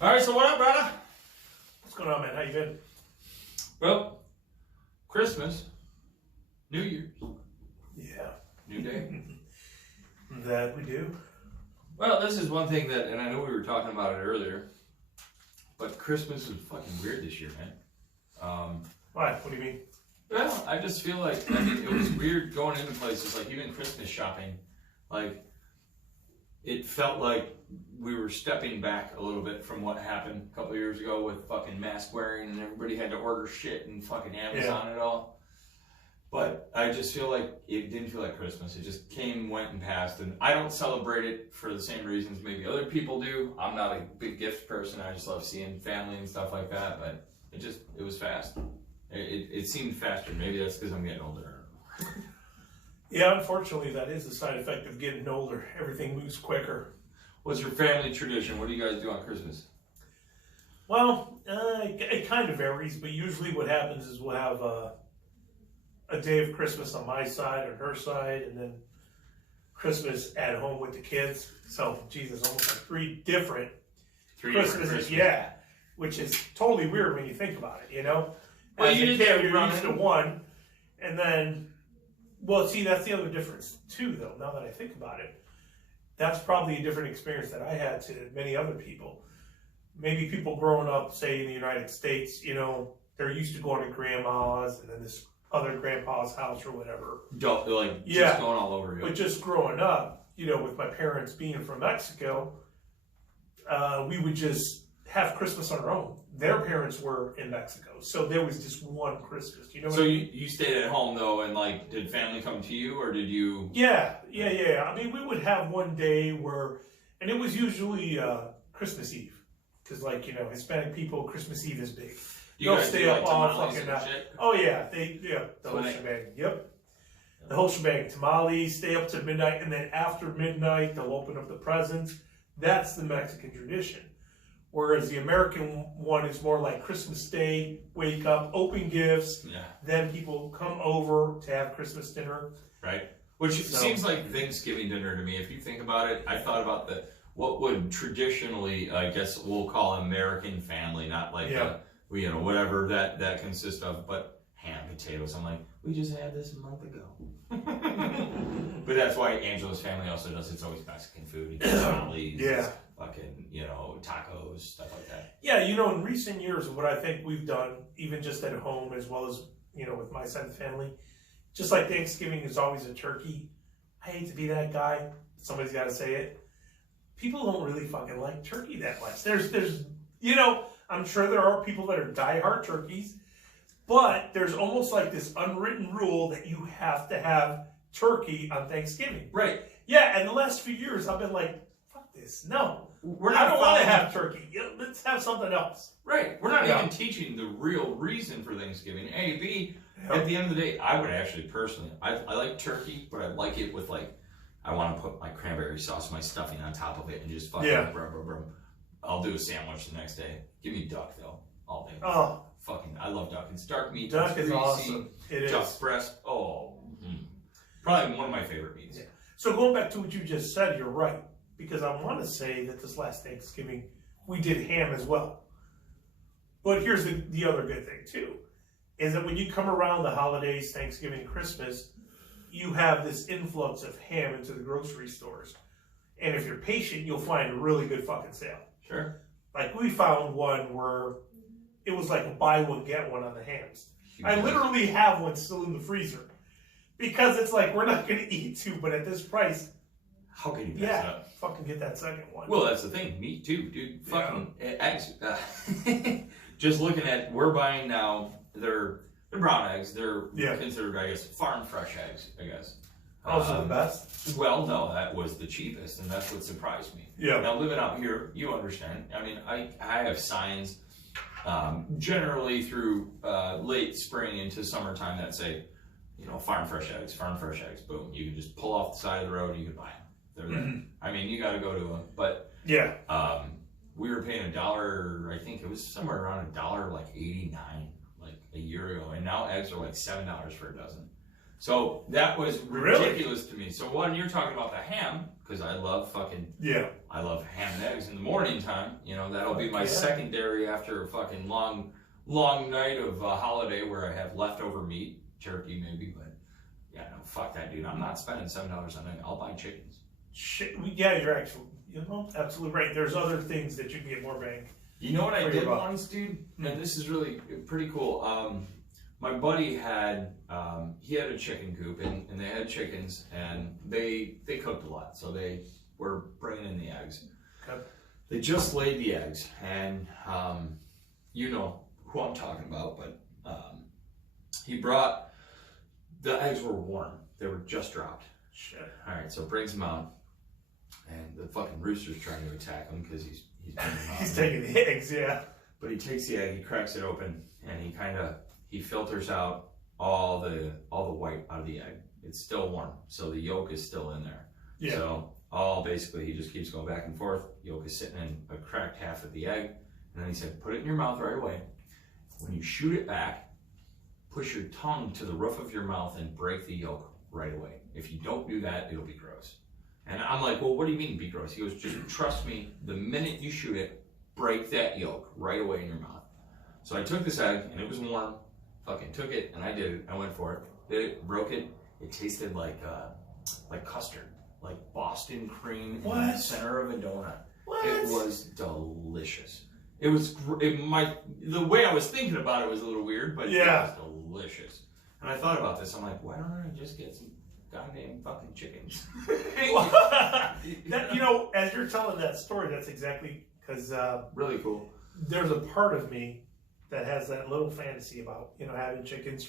All right, so what up, brother? What's going on, man? How you been? Well, Christmas, New Year's. Yeah. New day. That we do. Well, this is one thing that, and I know we were talking about it earlier, but Christmas is fucking weird this year, man. Why? What do you mean? Well, I just feel like, it was weird going into places, like even Christmas shopping, like, it felt like we were stepping back a little bit from what happened a couple of years ago with fucking mask wearing and everybody had to order shit and fucking Amazon and all. But I just feel like it didn't feel like Christmas. It just came, went, and passed. And I don't celebrate it for the same reasons maybe other people do. I'm not a big gift person. I just love seeing family and stuff like that. But it was fast. It seemed faster. Maybe that's because I'm getting older. Yeah, unfortunately, that is the side effect of getting older. Everything moves quicker. What's your family tradition? What do you guys do on Christmas? Well, it kind of varies, but usually what happens is we'll have a day of Christmas on my side or her side, and then Christmas at home with the kids. So, Jesus, almost like three different Christmases. Yeah, which is totally weird when you think about it, you know? Well, As you a did kid, that you're used to one, and then, well, see, that's the other difference, too, though, now that I think about it. That's probably a different experience that I had to many other people. Maybe people growing up, say, in the United States, you know, they're used to going to grandma's and then this other grandpa's house or whatever. Just going all over you. But just growing up, you know, with my parents being from Mexico, we would just have Christmas on our own. Their parents were in Mexico, so there was just one Christmas. You know what I mean? You stayed at home though, and like, did family come to you, or did you? Yeah. I mean, we would have one day where, and it was usually Christmas Eve, because like, you know, Hispanic people, Christmas Eve is big. They'll stay up all fucking night. Oh yeah, the whole shebang. Yep, the whole shebang. Tamales, stay up to midnight, and then after midnight they'll open up the presents. That's the Mexican tradition. Whereas the American one is more like Christmas Day, wake up, open gifts, then people come over to have Christmas dinner. Right. Which seems like Thanksgiving dinner to me. If you think about it, I thought about what would traditionally, I guess we'll call American family, not like, you know, whatever that consists of, but ham, potatoes. I'm like, we just had this a month ago. But that's why Angela's family also does. It's always Mexican food. Fucking, you know, tacos, stuff like that. Yeah, you know, in recent years, what I think we've done, even just at home as well as, you know, with my side of the family, just like Thanksgiving is always a turkey. I hate to be that guy. Somebody's got to say it. People don't really fucking like turkey that much. There's, you know, I'm sure there are people that are diehard turkeys, but there's almost like this unwritten rule that you have to have turkey on Thanksgiving. Right. Yeah, and the last few years, I've been like, fuck this. No. I don't want to have turkey. Let's have something else. Right. We're not even teaching the real reason for Thanksgiving. A, B, at the end of the day, I would actually personally, I like turkey, but I like it with like, I want to put my cranberry sauce, my stuffing on top of it and just fucking I'll do a sandwich the next day. Give me duck though, all day. Oh. Fucking, I love duck. It's dark meat. Duck is awesome. It is. Duck breast. Oh. Probably one of my favorite meats. Yeah. So going back to what you just said, you're right. Because I want to say that this last Thanksgiving, we did ham as well. But here's the other good thing, too, is that when you come around the holidays, Thanksgiving, Christmas, you have this influx of ham into the grocery stores. And if you're patient, you'll find a really good fucking sale. Sure. Like, we found one where it was like a buy one, get one on the hams. I literally have one still in the freezer. Because it's like, we're not going to eat two, but at this price, how can you pass it up? Fucking get that second one. Well, that's the thing. Me too, dude. Fucking eggs. Just looking at, we're buying now, they're brown eggs. They're considered, I guess, farm fresh eggs, I guess. Also the best? Well, no, that was the cheapest, and that's what surprised me. Yeah. Now, living out here, you understand. I mean, I have signs generally through late spring into summertime that say, you know, farm fresh eggs, boom. You can just pull off the side of the road and you can buy them. They're there. I mean, you got to go to them. But we were paying $1, I think it was somewhere around $1, like 89, like a year ago. And now eggs are like $7 for a dozen. So that was ridiculous to me. So when you're talking about the ham, because I love fucking I love ham and eggs in the morning time. You know, that'll be my secondary after a fucking long night of a holiday where I have leftover meat, turkey maybe, but yeah, no, fuck that, dude. I'm not spending $7 on it. I'll buy chickens. Yeah, you're actually, absolutely right. There's other things that you can get more bang. You know what I did once, dude? And this is really pretty cool. My buddy had, he had a chicken coop, and they had chickens, and they cooked a lot, so they were bringing in the eggs. Okay. They just laid the eggs, and you know who I'm talking about, but he brought, the eggs were warm. They were just dropped. Shit. All right, so brings them out, and the fucking rooster's trying to attack him because he's he's taking the eggs, yeah. But he takes the egg, he cracks it open, and he filters out all the white out of the egg. It's still warm, so the yolk is still in there. Yeah. So basically he just keeps going back and forth. Yolk is sitting in a cracked half of the egg, and then he said, put it in your mouth right away. When you shoot it back, push your tongue to the roof of your mouth and break the yolk right away. If you don't do that, it'll be gross. And I'm like, well, what do you mean be gross? He goes, just trust me, the minute you shoot it, break that yolk right away in your mouth. So I took this egg, and it was warm, fucking took it, and I did it. I went for it, did it, broke it. It tasted like custard, like Boston cream in the center of a donut. What? It was delicious. It was, the way I was thinking about it was a little weird, but yeah, it was delicious. And I thought about this, I'm like, why don't I just get some goddamn fucking chickens? That, as you're telling that story, that's exactly, because really cool. There's a part of me that has that little fantasy about, having chickens.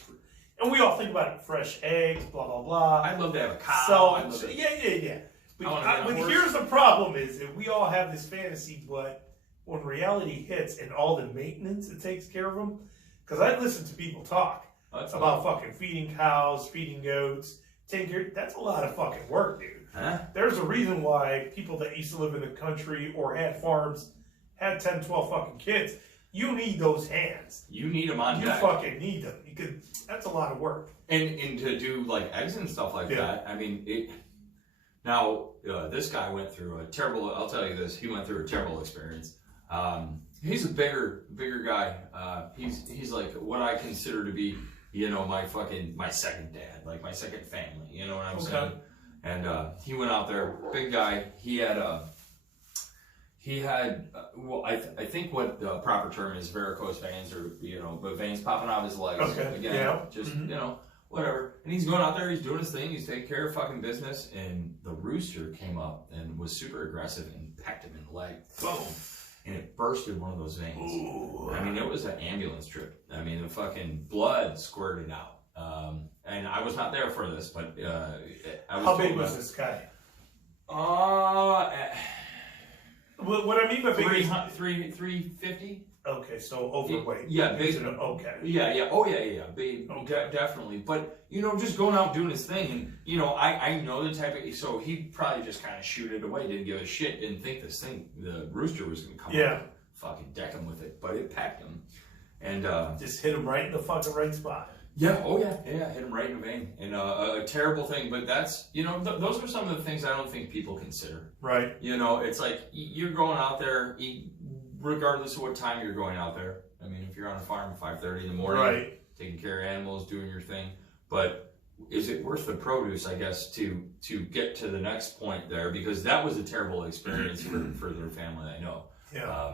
And we all think about it, fresh eggs, blah, blah, blah. I'd love to have a cow. So yeah. But here's the problem is that we all have this fantasy, but when reality hits and all the maintenance it takes care of them, because I listen to people talk about fucking feeding cows, feeding goats, taking care, that's a lot of fucking work, dude. Huh? There's a reason why people that used to live in the country or had farms had 10, 12 fucking kids. You need those hands. You need them on deck. You fucking need them. Because that's a lot of work. And to do like eggs and stuff like that, I mean, this guy went through a terrible, I'll tell you this, he went through a terrible experience. He's a bigger guy. He's like what I consider to be, my second dad, like my second family, you know what I'm saying? And he went out there, big guy. He had I think what the proper term is varicose veins, or veins popping out of his legs. Okay. Again, whatever. And he's going out there, he's doing his thing, he's taking care of fucking business, and the rooster came up and was super aggressive and pecked him in the leg. Boom. And it bursted one of those veins. Ooh. I mean, it was an ambulance trip. I mean, the fucking blood squirted out. And I was not there for this, but I was. How big was this guy? What I mean by big is 350. Okay, so overweight. Yeah, big. Okay. Yeah. Oh yeah. Big, definitely. But just going out doing his thing, and I know the type of. So he probably just kind of shoot it away, didn't give a shit, didn't think the rooster was gonna come up and fucking deck him with it, but it pecked him, and just hit him right in the fucking right spot. Yeah. Oh yeah. Hit him right in the vein, and a terrible thing. But that's those are some of the things I don't think people consider. Right. It's like you're going out there, regardless of what time you're going out there. I mean, if you're on a farm at 5:30 in the morning, taking care of animals, doing your thing. But is it worth the produce? I guess to get to the next point there, because that was a terrible experience for their family. I know. Yeah.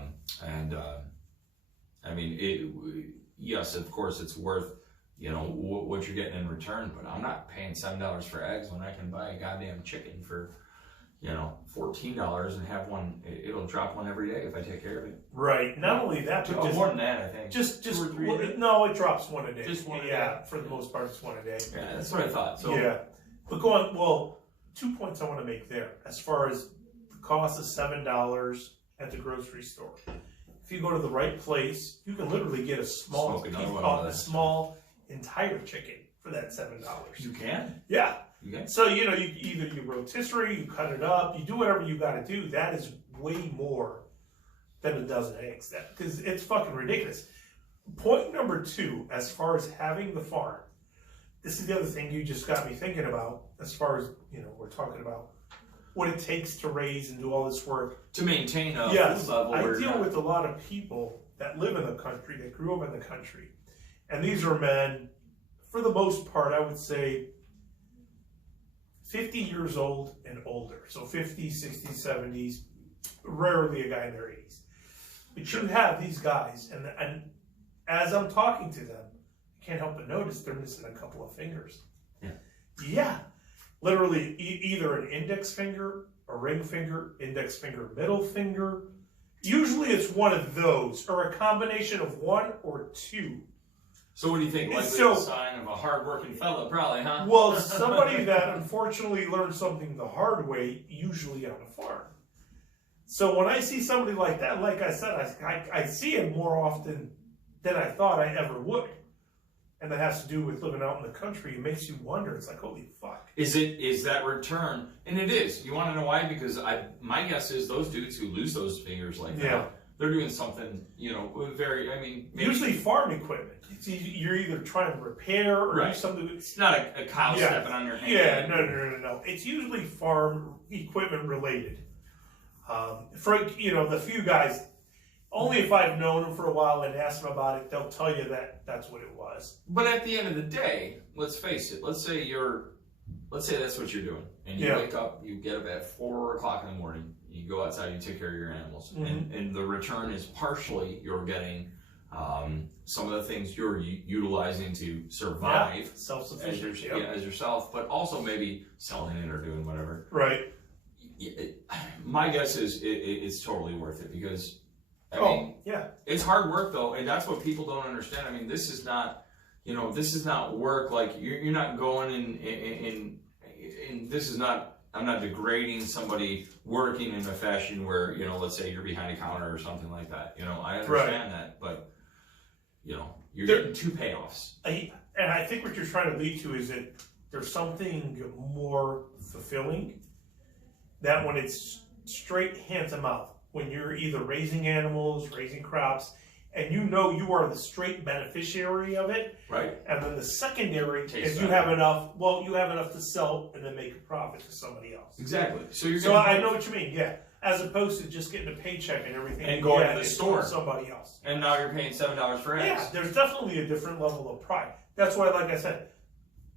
I mean, yes, of course, it's worth. What you're getting in return, but I'm not paying $7 for eggs when I can buy a goddamn chicken for, $14 and have one. It'll drop one every day if I take care of it. Right. Not only that, but more than that, I think. No, it drops one a day. Just one a day. Yeah, for the most part, it's one a day. Yeah, that's what I thought. So yeah, but go on. Well, 2 points I want to make there. As far as the cost of $7 at the grocery store, if you go to the right place, you can literally get a small entire chicken for that $7. You can? Yeah. Okay. So, you either rotisserie, you cut it up, you do whatever you got to do. That is way more than a dozen eggs. Because it's fucking ridiculous. Point number 2, as far as having the farm, this is the other thing you just got me thinking about, as far as, we're talking about what it takes to raise and do all this work. To maintain a yes, food level. I deal with a lot of people that live in the country, that grew up in the country. And these are men, for the most part, I would say 50 years old and older. So 50s, 60s, 70s, rarely a guy in their 80s. But you have these guys, and as I'm talking to them, I can't help but notice they're missing a couple of fingers. Yeah. Literally either an index finger, a ring finger, index finger, middle finger. Usually it's one of those, or a combination of one or two. So what do you think? Like a sign of a hard-working fella, probably, huh? Well, somebody that unfortunately learned something the hard way, usually on a farm. So when I see somebody like that, like I said, I see it more often than I thought I ever would. And that has to do with living out in the country. It makes you wonder. It's like, holy fuck. Is that return? And it is. You want to know why? Because my guess is those dudes who lose those fingers like that, they're doing something, very, maybe. Usually farm equipment. You're either trying to repair or do something. It's not a cow stepping on your hand. Yeah, no. It's usually farm equipment related. For, the few guys, only if I've known them for a while and asked them about it, they'll tell you that that's what it was. But at the end of the day, let's face it. Let's say that's what you're doing, and you wake up, you get up at 4 o'clock in the morning, you go outside, you take care of your animals, and the return is partially you're getting some of the things you're utilizing to survive, self-sufficient, as yourself, but also maybe selling it or doing whatever. Right. My guess is it's totally worth it because. It's hard work though, and that's what people don't understand. This is not work. Like you're not going and this is not. I'm not degrading somebody working in a fashion where let's say you're behind a counter or something like that. I understand that, but you're getting two payoffs. And I think what you're trying to lead to is that there's something more fulfilling that when it's straight hand to mouth. When you're either raising animals, raising crops, and you are the straight beneficiary of it. Right. And then the secondary is you have enough to sell and then make a profit to somebody else. Exactly. So I know what you mean, as opposed to just getting a paycheck and everything. And going to the store. Somebody else. And now you're paying $7 for eggs. Yeah, there's definitely a different level of pride. That's why, like I said,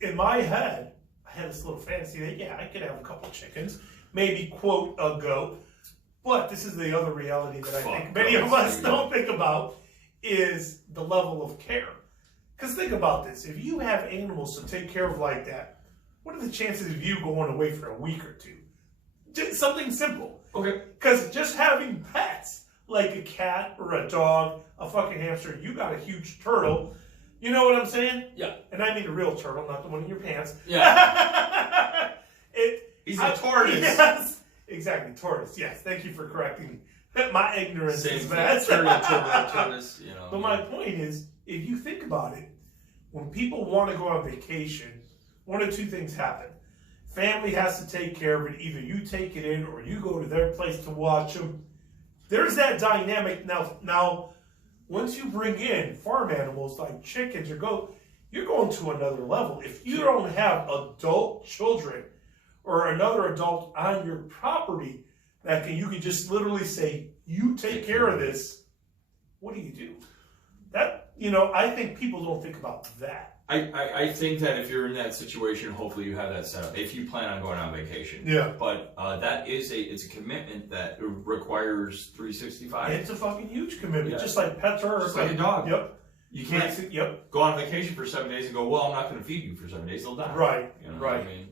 in my head, I had this little fantasy that, I could have a couple chickens, maybe, quote, a goat. But this is the other reality that I think many of us don't think about is the level of care. Because think about this. If you have animals to take care of like that, what are the chances of you going away for a week or two? Just something simple. Okay. Because just having pets, like a cat or a dog, a fucking hamster, you got a huge turtle. You know what I'm saying? Yeah. And I mean a real turtle, not the one in your pants. Yeah. He's a tortoise. Yes. Exactly, tortoise. Yes, thank you for correcting me. My ignorance is bad. Tortoise. But my point is, if you think about it, when people want to go on vacation, one of two things happen. Family has to take care of it. Either you take it in or you go to their place to watch them. There's that dynamic. Now, once you bring in farm animals like chickens or goats, you're going to another level. If you don't have adult children or another adult on your property that you can just literally say, you take care of this, what do you do? That, I think people don't think about that. I think that if you're in that situation, hopefully you have that set up if you plan on going on vacation. Yeah. But it's a commitment that requires 365. It's a fucking huge commitment, just like pets are. Just like a dog. Yep. You can't go on vacation for 7 days and go, well, I'm not going to feed you for 7 days. They'll die. Right. Right.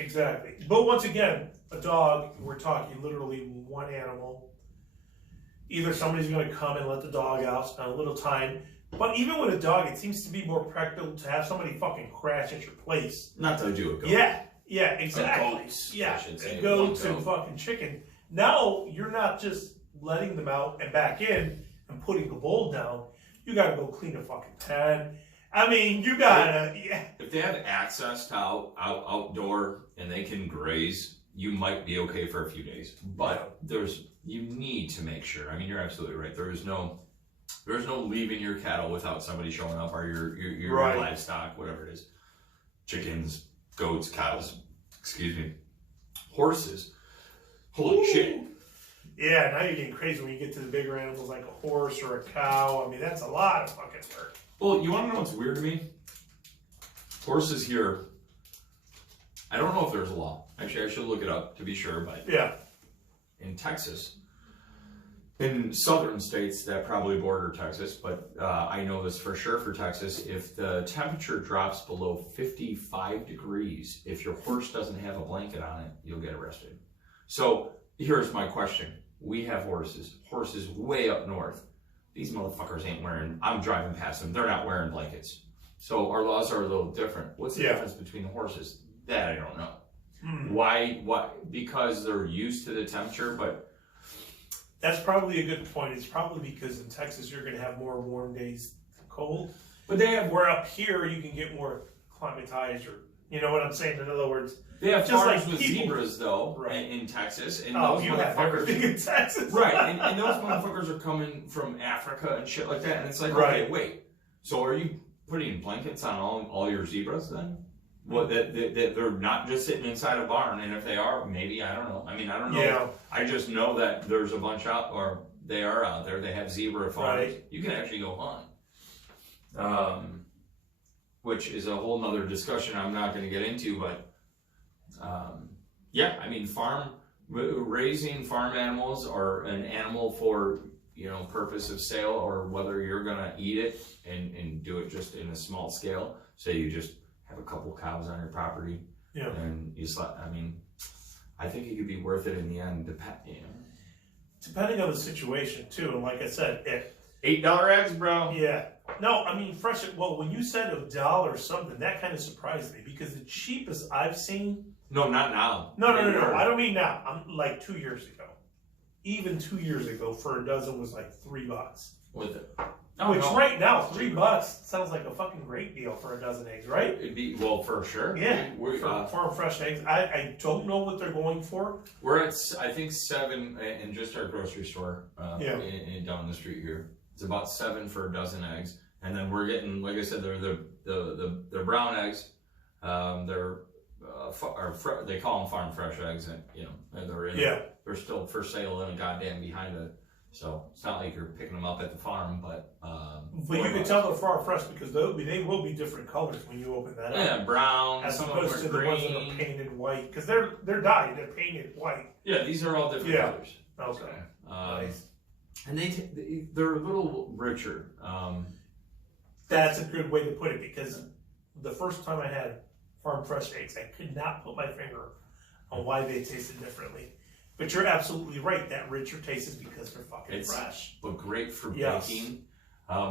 Exactly. But once again, a dog, we're talking literally one animal. Either somebody's going to come and let the dog out, spend a little time. But even with a dog, it seems to be more practical to have somebody fucking crash at your place. Not to do a goat. Yeah, exactly. A goat and fucking chicken. Now, you're not just letting them out and back in and putting the bowl down. You got to go clean the fucking pen. You gotta, If they have access to outdoor and they can graze, you might be okay for a few days. But you need to make sure. You're absolutely right. There's no leaving your cattle without somebody showing up, or your livestock, whatever it is. Chickens, goats, cows, horses. Holy shit. Yeah, now you're getting crazy when you get to the bigger animals like a horse or a cow. I mean, that's a lot of fucking work. Well, you want to know what's weird to me? Horses here, I don't know if there's a law. Actually, I should look it up to be sure, but yeah. In Texas, in southern states that probably border Texas, but I know this for sure for Texas, if the temperature drops below 55 degrees, if your horse doesn't have a blanket on it, you'll get arrested. So here's my question. We have horses way up north. These motherfuckers ain't wearing, I'm driving past them, they're not wearing blankets. So our laws are a little different. What's the difference between the horses? That I don't know. Why? Because they're used to the temperature, but... That's probably a good point. It's probably because in Texas you're going to have more warm days than cold. But they have... Where up here you can get more climatized, or, you know what I'm saying? In other words... They have farms with zebras, though, in Texas. And those you have everything in Texas. Right, and those motherfuckers are coming from Africa and shit like that. And it's like, okay, wait. So are you putting blankets on all your zebras then? Well, that they're not just sitting inside a barn, and if they are, maybe, I don't know. I mean, I don't know. Yeah. I just know that there's a bunch out, or they are out there. They have zebra farms. Right. You can actually go hunt, which is a whole nother discussion I'm not going to get into, but yeah, I mean, raising farm animals or an animal for, purpose of sale, or whether you're going to eat it and do it just in a small scale. Say you just have a couple cows on your property, and I think it could be worth it in the end. Depending on the situation too, and like I said, $8 eggs, bro. Yeah. No, I mean fresh. Well, when you said $1 something, that kind of surprised me, because the cheapest I've seen. No, not now. No. I don't mean now. I'm like 2 years ago. Even 2 years ago, for a dozen was like $3. With it. Which right now, $3 sounds like a fucking great deal for a dozen eggs, right? It'd be, well, for sure. Yeah, for farm fresh eggs. I don't know what they're going for. We're at, I think, 7 in just our grocery store down the street here. It's about 7 for a dozen eggs. And then we're getting, like I said, they're the brown eggs. They call them farm fresh eggs, and they're still for sale in a goddamn behind it. So it's not like you're picking them up at the farm, but you can tell they're farm fresh because they will be different colors when you open that up. Yeah, brown. As opposed to the ones that are painted white, because they're dyed, they're painted white. Yeah, these are all different colors. Okay. So, nice. And they're a little richer. That's a good way to put it, because the first time I had farm fresh eggs, I could not put my finger on why they tasted differently. But you're absolutely right. That richer taste is because they're fucking fresh. But great for baking.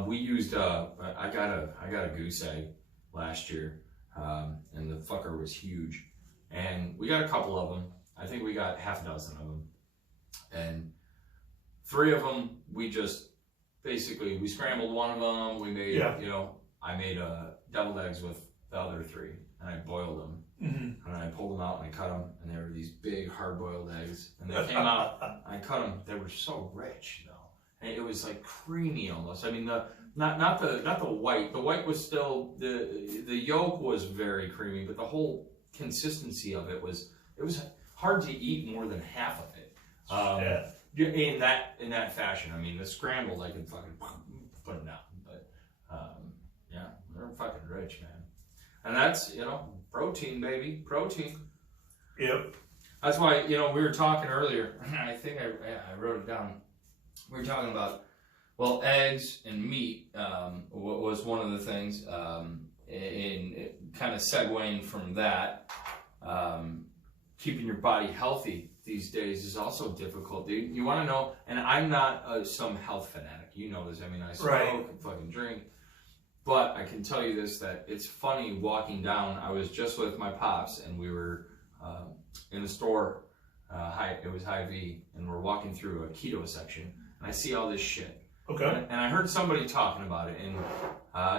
We used I got a goose egg last year, and the fucker was huge. And we got a couple of them. I think we got half a dozen of them. And 3 of them, we scrambled one of them. We made, I made deviled eggs with the other 3, and I boiled them. And I pulled them out and I cut them, and they were these big hard-boiled eggs. And they came out, I cut them. They were so rich, though, and it was like creamy almost. I mean, not the white. The white was still the yolk was very creamy, but the whole consistency of it was hard to eat more than half of it. In that fashion. I mean, the scrambled, I could fucking put them down, but they're fucking rich, man. And that's, protein, baby. Protein. Yep. That's why, we were talking earlier. I think I wrote it down. We were talking about, eggs and meat was one of the things. In kind of segueing from that, keeping your body healthy these days is also difficult. You want to know, and I'm not some health fanatic. You know this. I mean, I smoke and fucking drink. But I can tell you this, that it's funny walking down. I was just with my pops, and we were in the store. It was Hy-Vee, and we're walking through a keto section, and I see all this shit. Okay. And I heard somebody talking about it, and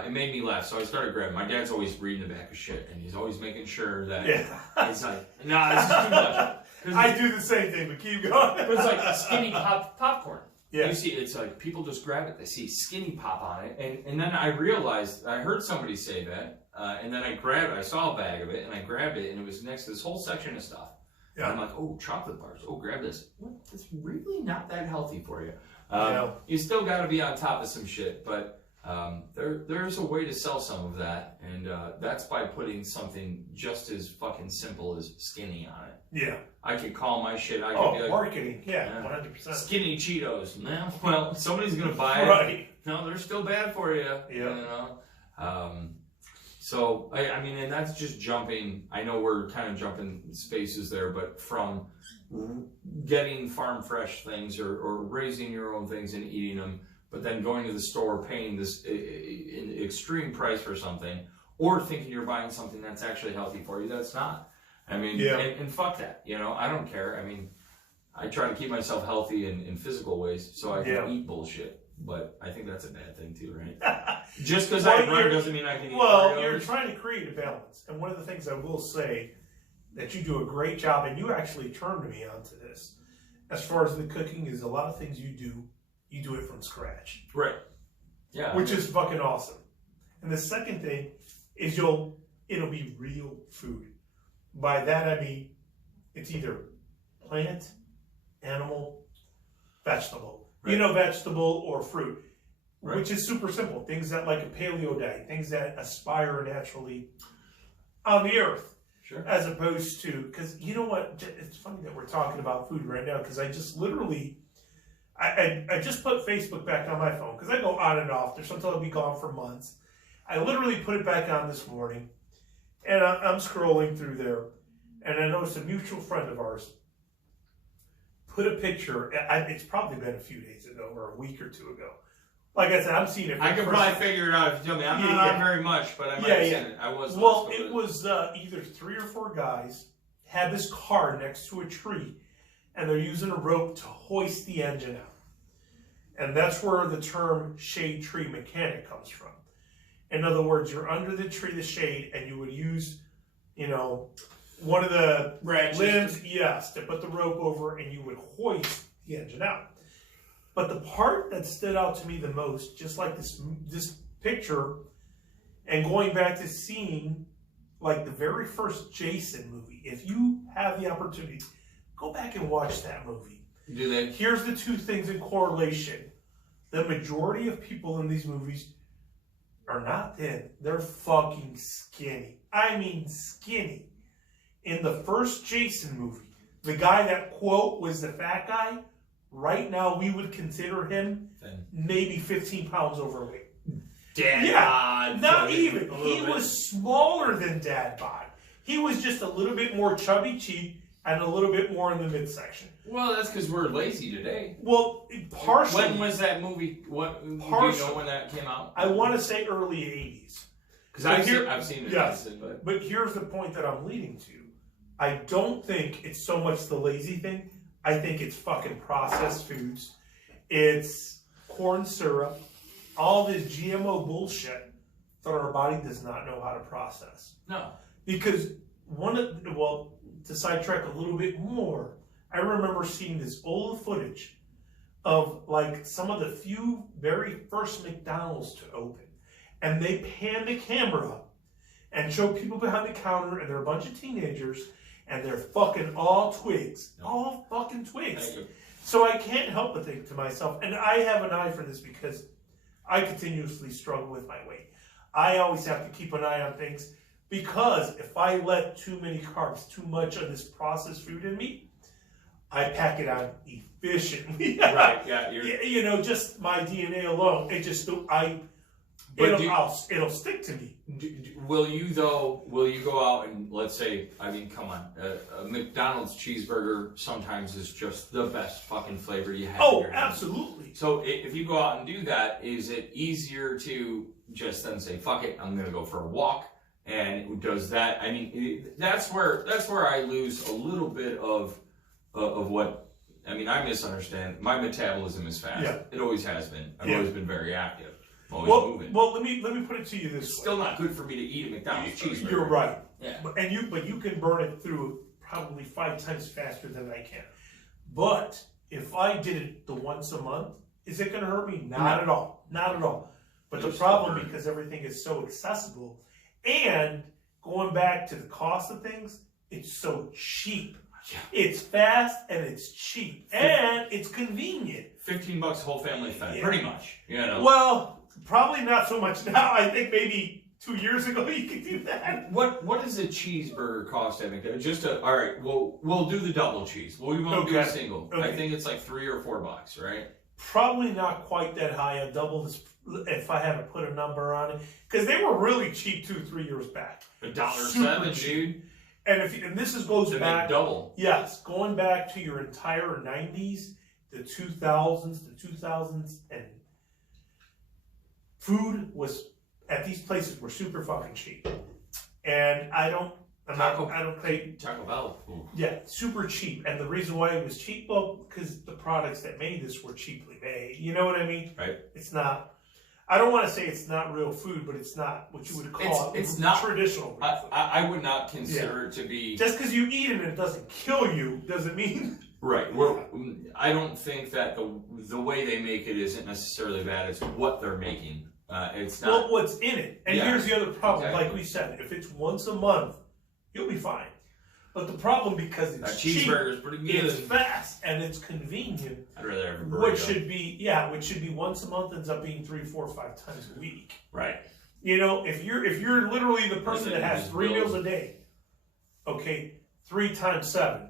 it made me laugh. So I started grabbing. My dad's always reading the back of shit, and he's always making sure that it's like, nah, this is too much. I do the same thing, but keep going. It's like skinny popcorn. Yeah. You see, it's like people just grab it. They see skinny pop on it, and then I realized I heard somebody say that, and then I saw a bag of it, and I grabbed it, and it was next to this whole section of stuff. And I'm like, oh, chocolate bars. Oh, grab this. What? It's really not that healthy for you. You still got to be on top of some shit, but there's a way to sell some of that, and that's by putting something just as fucking simple as skinny on it. Yeah. I could call my shit. I could be like, marketing. Yeah, 100%. Skinny Cheetos. Man, well, somebody's going to buy it. Right. No, they're still bad for you. Yeah. You know? So, I mean, and that's just jumping. I know we're kind of jumping spaces there, but from getting farm fresh things or raising your own things and eating them, but then going to the store, paying this extreme price for something, or thinking you're buying something that's actually healthy for you, that's not. I mean, and fuck that. You know, I don't care. I mean, I try to keep myself healthy in physical ways so I can eat bullshit. But I think that's a bad thing too, right? Just because I run doesn't mean I can eat Oreos. You're trying to create a balance. And one of the things I will say that you do a great job, and you actually turned me onto this, as far as the cooking, is a lot of things you do it from scratch. Right. Yeah. Which is fucking awesome. And the second thing is it'll be real food. By that I mean it's either plant, animal, vegetable. Right. Vegetable or fruit, which is super simple. Things that like a paleo diet, things that aspire naturally on the earth. Sure. As opposed to, because you know what, it's funny that we're talking about food right now, because I just literally, I just put Facebook back on my phone, because I go on and off. There's sometimes I'll be gone for months. I literally put it back on this morning, and I'm scrolling through there, and I noticed a mutual friend of ours put a picture. It's probably been a few days ago or a week or two ago. Like I said, I'm seeing it. I could probably figure it out if you tell me. I'm not very much, but I might have seen it. I was. Well, it was either 3 or 4 guys had this car next to a tree, and they're using a rope to hoist the engine out. And that's where the term shade tree mechanic comes from. In other words, you're under the tree, the shade, and you would use, one of the limbs, to put the rope over, and you would hoist the engine out. But the part that stood out to me the most, just like this picture, and going back to seeing like the very first Jason movie, if you have the opportunity, go back and watch that movie. Do they? Here's the two things in correlation. The majority of people in these movies are not thin. They're fucking skinny. I mean skinny. In the first Jason movie, the guy that, quote, was the fat guy, right now we would consider him maybe 15 pounds overweight. Dad bod. Not even. He was smaller than Dad bod. He was just a little bit more chubby cheek and a little bit more in the midsection. Well, that's because we're lazy today. Well, partially. When was that movie? Do you know when that came out? I want to say early 80s. Because I've seen it. Yes, but here's the point that I'm leading to. I don't think it's so much the lazy thing. I think it's fucking processed foods. It's corn syrup, all this GMO bullshit that our body does not know how to process. No. Because to sidetrack a little bit more, I remember seeing this old footage of like some of the few very first McDonald's to open. And they pan the camera and show people behind the counter, and they're a bunch of teenagers, and they're fucking all twigs. All fucking twigs. So I can't help but think to myself, and I have an eye for this because I continuously struggle with my weight. I always have to keep an eye on things, because if I let too many carbs, too much of this processed food in me, I pack it on efficiently. Right, yeah. Just my DNA alone, it'll stick to me. Will you go out and, let's say, I mean, come on, a McDonald's cheeseburger sometimes is just the best fucking flavor you have. Oh, absolutely. So if you go out and do that, is it easier to just then say, fuck it, I'm going to go for a walk? And does that, I mean, that's where I lose a little bit of what, I mean, I misunderstand. My metabolism is fast. Yeah. It always has been. I've always been very active. Moving. Well, let me put it to you this way. Still not good for me to eat a McDonald's cheeseburger. You're right. Yeah. But you can burn it through probably 5 times faster than I can. But if I did it the once a month, is it going to hurt me? Not at all. Not at all. But the problem, because everything is so accessible, and going back to the cost of things, it's so cheap. It's fast and it's cheap and it's convenient. $15 whole family fed, pretty much. You know. Well, probably not so much now. I think maybe 2 years ago you could do that. What does a cheeseburger cost? I think all right. We'll do the double cheese. We won't do a single. Okay. I think it's like $3 or $4, right? Probably not quite that high. A double is, if I haven't put a number on it, because they were really cheap 2-3 years back. $1.07, dude. And goes back double. Yes, going back to your entire 90s, the 2000s, and food was at these places were super fucking cheap. And I don't pay Taco Bell. Ooh. Yeah, super cheap. And the reason why it was cheap, well, because the products that made this were cheaply made. You know what I mean? Right. It's not. I don't want to say it's not real food, but it's not what you would call it's not traditional. I would not consider it to be. Just because you eat it and it doesn't kill you doesn't mean. Right. I don't think that the way they make it isn't necessarily bad. It's what they're making. It's not. Well, what's in it? And here's the other problem. Exactly. Like we said, if it's once a month, you'll be fine. But the problem, because it's cheap, cheeseburger's pretty good. It's fast and it's convenient. I'd rather have a burrito. Which should be once a month ends up being 3, 4, 5 times a week. Right. You know, if you're literally the person that has 3 meals a day, okay, 3 times 7.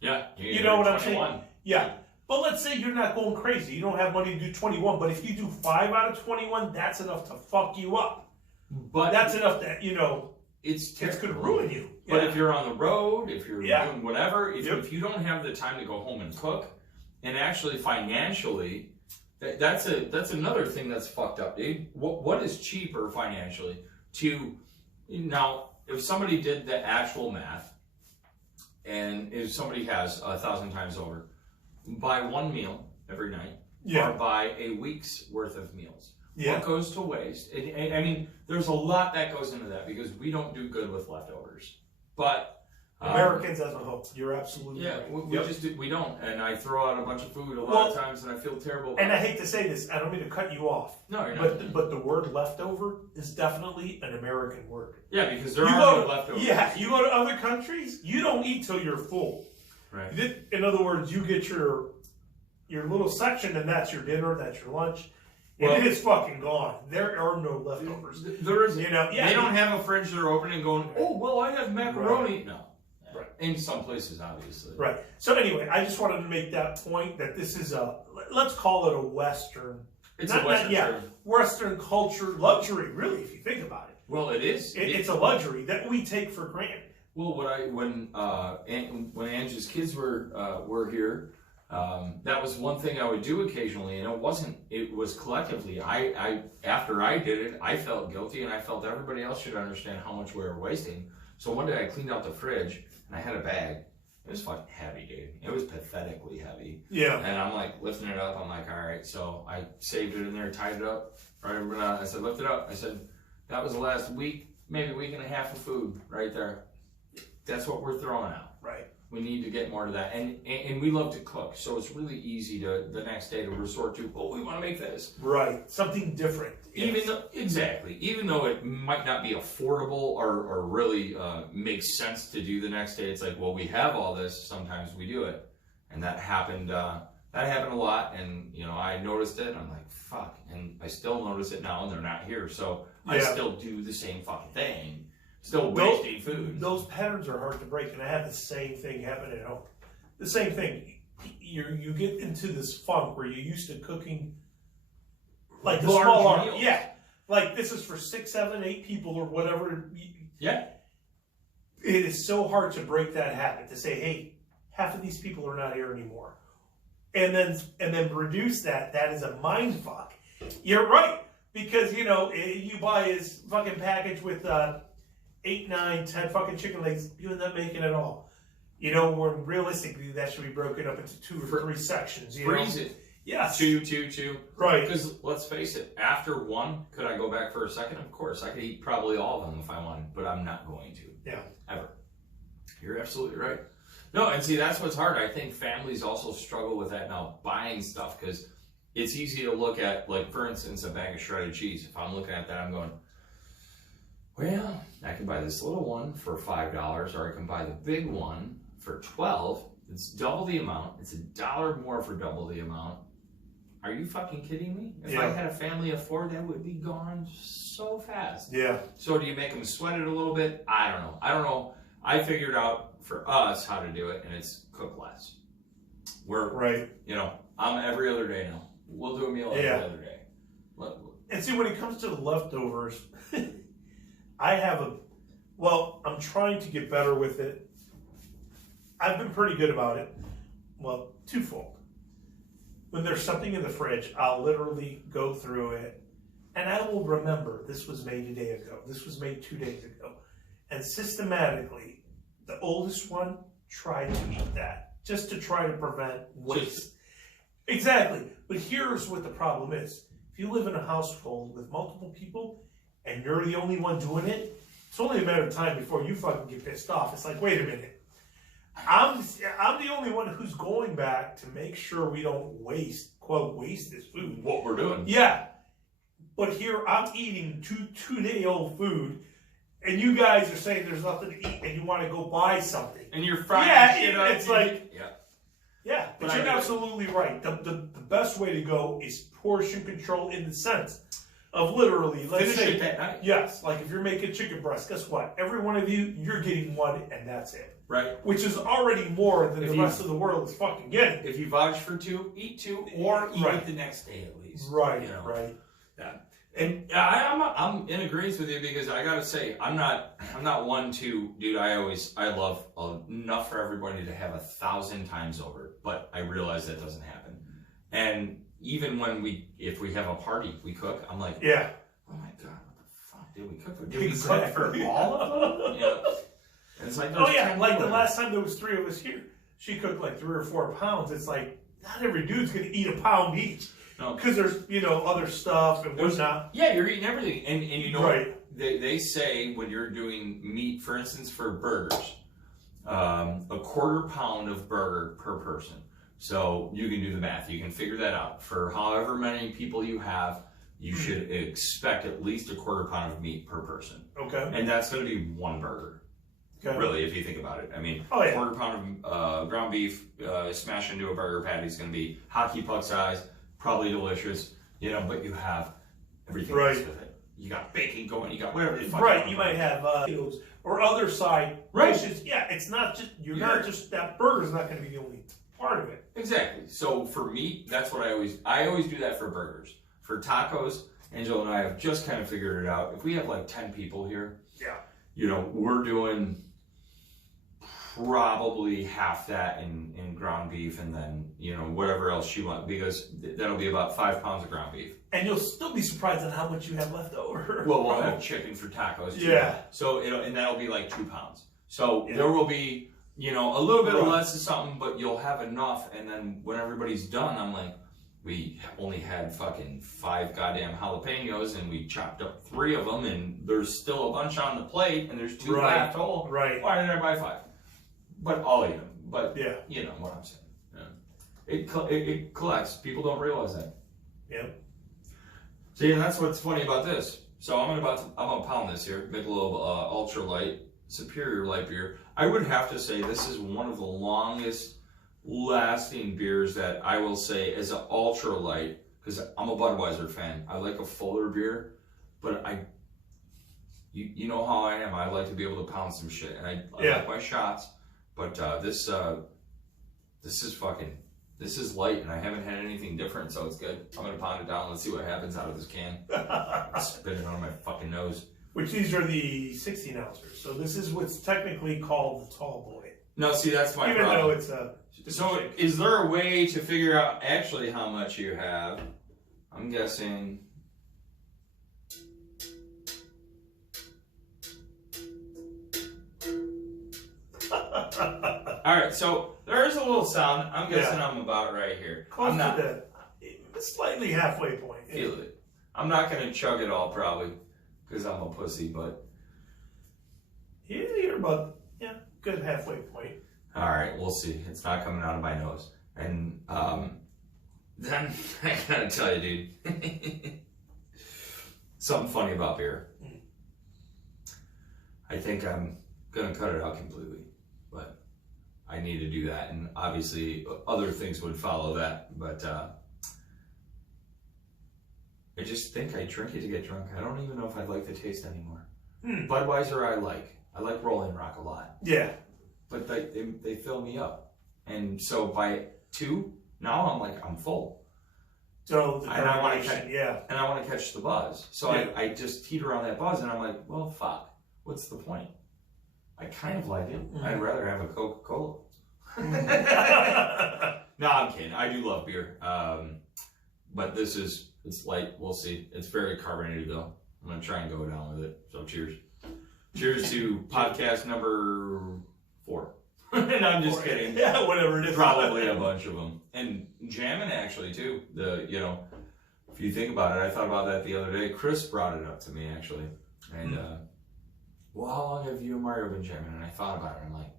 Yeah. You know what I'm saying? Yeah. But let's say you're not going crazy. You don't have money to do 21. But if you do 5 out of 21, that's enough to fuck you up. But that's enough that, it's going to ruin you. But if you're on the road, if you're doing whatever, if you don't have the time to go home and cook, and actually financially, that's another thing that's fucked up, dude. What is cheaper financially now? If somebody did the actual math, and if somebody has 1,000 times over, buy one meal every night, or buy a week's worth of meals. What goes to waste? I mean, there's a lot that goes into that because we don't do good with leftovers. But Americans as a whole, you're absolutely right. We don't. And I throw out a bunch of food a lot of times, and I feel terrible. And I hate to say this, I don't mean to cut you off. No, you're not. But the word leftover is definitely an American word. Yeah, because there are no leftovers. Yeah, you go to other countries, you don't eat till you're full. Right. In other words, you get your little section, and that's your dinner, that's your lunch. And it is fucking gone. There are no leftovers. There is, they don't have a fridge they're opening and going, oh, well, I have macaroni. Right. No. Right. In some places, obviously. Right. So anyway, I just wanted to make that point that this is let's call it a Western. It's a Western. Western culture luxury, really, if you think about it. Well, it is. It's a luxury that we take for granted. Well, when Angie's kids were here, that was one thing I would do occasionally, and it was collectively. After I did it, I felt guilty, and I felt everybody else should understand how much we were wasting. So one day I cleaned out the fridge, and I had a bag. It was fucking heavy, dude. It was pathetically heavy. Yeah. And I'm like lifting it up. I'm like, all right. So I saved it in there, tied it up. Right. I said, lift it up. I said, that was the last week, maybe week and a half of food right there. That's what we're throwing out. Right. We need to get more to that. And we love to cook. So it's really easy to the next day to resort to, oh, we want to make this. Right. Something different. Even though it might not be affordable or really makes sense to do the next day, it's like, well, we have all this. Sometimes we do it. And that happened a lot. And, I noticed it. And I'm like, fuck. And I still notice it now and they're not here. So I still do the same fucking thing. Still wasting food. Those patterns are hard to break, and I have the same thing happen at home. The same thing. You get into this funk where you're used to cooking like the small meals. Yeah. Like this is for 6, 7, 8 people or whatever. Yeah. It is so hard to break that habit to say, hey, half of these people are not here anymore. And then reduce that. That is a mind fuck. You're right. Because, you buy his fucking package with 8, 9, 10 fucking chicken legs, you end up making it all. When realistically that should be broken up into 2 or 3 sections. Freeze it. Yes. 2. Right. Because let's face it, after one, could I go back for a second? Of course. I could eat probably all of them if I wanted, but I'm not going to. Yeah. Ever. You're absolutely right. No, and see, that's what's hard. I think families also struggle with that now, buying stuff, because it's easy to look at, like, for instance, a bag of shredded cheese. If I'm looking at that, I'm going, well, I can buy this little one for $5, or I can buy the big one for 12, it's double the amount. It's $1 more for double the amount. Are you fucking kidding me? If I had a family of 4, that would be gone so fast. Yeah. So do you make them sweat it a little bit? I don't know. I figured out for us how to do it, and it's cook less. We're I'm every other day now. We'll do a meal every other day. And see, when it comes to the leftovers, I'm trying to get better with it. I've been pretty good about it. Well, twofold. When there's something in the fridge, I'll literally go through it, and I will remember this was made a day ago. This was made 2 days ago. And systematically, the oldest one tried to eat that, just to try to prevent waste. Exactly. But here's what the problem is. If you live in a household with multiple people, and you're the only one doing it, it's only a matter of time before you fucking get pissed off. It's like, wait a minute. I'm the only one who's going back to make sure we don't waste this food. What we're doing. Yeah. But here I'm eating two-day-old food, and you guys are saying there's nothing to eat, and you want to go buy something. And you're frying shit up. It's like... Yeah, but you're absolutely right. The best way to go is portion control in the sense of literally, let's say, that night. Yes, like if you're making chicken breast, guess what? Every one of you, you're getting one, and that's it. Right. Which is already more than the rest of the world is fucking getting. If you vouch for 2, eat 2, or eat it the next day at least. Right, right. Yeah. And I'm in agreement with you because I gotta say I'm not one to, dude. I love enough for everybody to have 1,000 times over, but I realize that doesn't happen. And even if we have a party, we cook. I'm like, oh my god, what the fuck did we cook for? Did we cook for all of them? Yeah. And it's like, like the last time there was 3 of us here, she cooked like 3 or 4 pounds. It's like not every dude's gonna eat a pound each. No, because there's other stuff and whatnot. Yeah, you're eating everything, and you know they say when you're doing meat, for instance, for burgers, a 1/4 pound of burger per person. So you can do the math. You can figure that out. For however many people you have, you should expect at least a 1/4 pound of meat per person. Okay. And that's going to be 1 burger. Okay. Really, if you think about it. I mean, 1/4 pound of ground beef smashed into a burger patty is going to be hockey puck size. Probably delicious, but you have everything else with it. You got bacon going, you got whatever the fuck. You might have potatoes or other side dishes. Yeah, it's not just not just that burger's not going to be the only part of it. Exactly. So for meat, that's what I always do that for burgers. For tacos, Angela and I have just kind of figured it out. If we have like 10 people here, we're doing probably half that in ground beef, and then whatever else you want, because that'll be about 5 pounds of ground beef. And you'll still be surprised at how much you have left over. Well, we'll have chicken for tacos too. Yeah. So and that'll be like 2 pounds. So there will be a little bit less of something, but you'll have enough. And then when everybody's done, I'm like, we only had fucking 5 goddamn jalapenos, and we chopped up 3 of them, and there's still a bunch on the plate, and there's 2 left. Oh, why did I buy 5? But I'll eat them. But you know what I'm saying. Yeah. It collects. People don't realize that. Yeah. See, and that's what's funny about this. So I'm gonna pound this here. Michelob Ultra Light, Superior Light Beer. I would have to say this is one of the longest lasting beers that I will say as an ultra light, because I'm a Budweiser fan. I like a fuller beer, but you know how I am. I like to be able to pound some shit, and I like my shots. But this is light, and I haven't had anything different, so it's good. I'm gonna pound it down. Let's see what happens out of this can. Spit it on my fucking nose. Which these are the 16 ounces. So this is what's technically called the tall boy. No, see, that's my problem. Even though it's a... So is there a way to figure out actually how much you have? I'm guessing... Alright, so there is a little sound. I'm guessing I'm about right here. Close to the slightly halfway point. Feel it. I'm not going to chug it all, probably, because I'm a pussy, but... Yeah, you're about, good halfway point. Alright, we'll see. It's not coming out of my nose. And, then, I gotta tell you, dude. Something funny about beer. I think I'm gonna cut it out completely. But I need to do that, and obviously other things would follow that. But I just think I drink it to get drunk. I don't even know if I like the taste anymore. Budweiser, I like Rolling Rock a lot. Yeah, but they fill me up, and so by 2 now I'm full. So and I want to catch the buzz. So I just teeter on that buzz, and I'm like, well, fuck, what's the point? I kind of like it. I'd rather have a Coca-Cola. No, I'm kidding. I do love beer. But it's light. We'll see. It's very carbonated though. I'm going to try and go down with it. So cheers. Cheers to podcast number 4. And I'm just kidding. Yeah, whatever it is. Probably a bunch of them. And jamming actually too. If you think about it, I thought about that the other day. Chris brought it up to me actually. And, well, how long have you and Mario been jamming? And I thought about it. I'm like,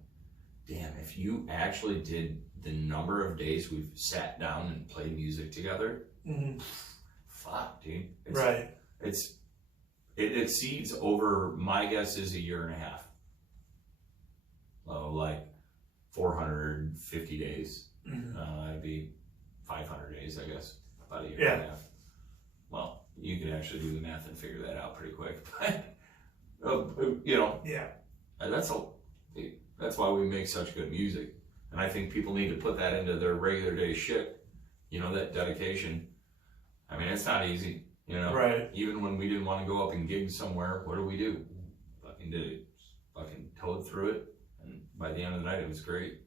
damn, if you actually did the number of days we've sat down and played music together, fuck, dude. It exceeds over, my guess is, 1.5 years. Oh, like 450 days. It'd be 500 days, I guess. About 1.5 years. Well, you could actually do the math and figure that out pretty quick. But, yeah. That's why we make such good music. And I think people need to put that into their regular day shit. That dedication. I mean, it's not easy, Right. Even when we didn't want to go up and gig somewhere, what do? Fucking did it. Fucking towed through it. And by the end of the night, it was great.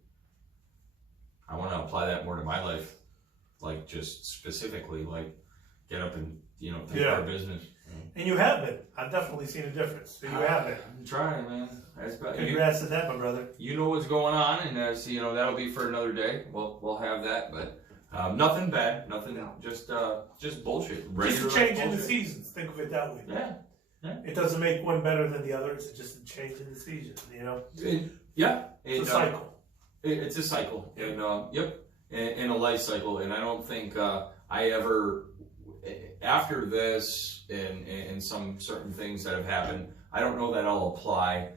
I want to apply that more to my life. Like, just specifically, like, get up and, take our business. And you have been. I've definitely seen a difference. So you have been. I'm trying, man. Congrats to that, my brother. You know what's going on, and that'll be for another day. We'll have that, but nothing bad, nothing. Just bullshit. Just a change in the seasons. Think of it that way. Yeah. It doesn't make one better than the other. It's just a change in the season. It's a cycle. It's a cycle, and in a life cycle. And I don't think I ever. After this and some certain things that have happened, I don't know that I'll apply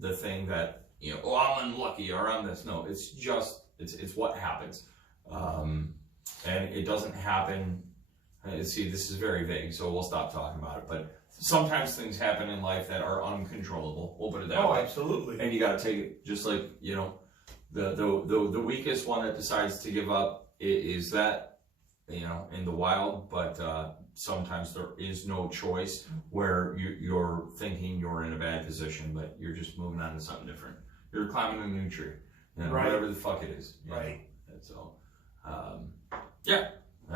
the thing that, I'm unlucky or I'm this. No, it's just, it's what happens. And it doesn't happen. See, this is very vague, so we'll stop talking about it. But sometimes things happen in life that are uncontrollable. We'll put it that way. Oh, absolutely. And you got to take it just like, the weakest one that decides to give up is that, in the wild, but sometimes there is no choice where you're thinking you're in a bad position, but you're just moving on to something different. You're climbing a new tree, right. Whatever the fuck it is. Right. And so,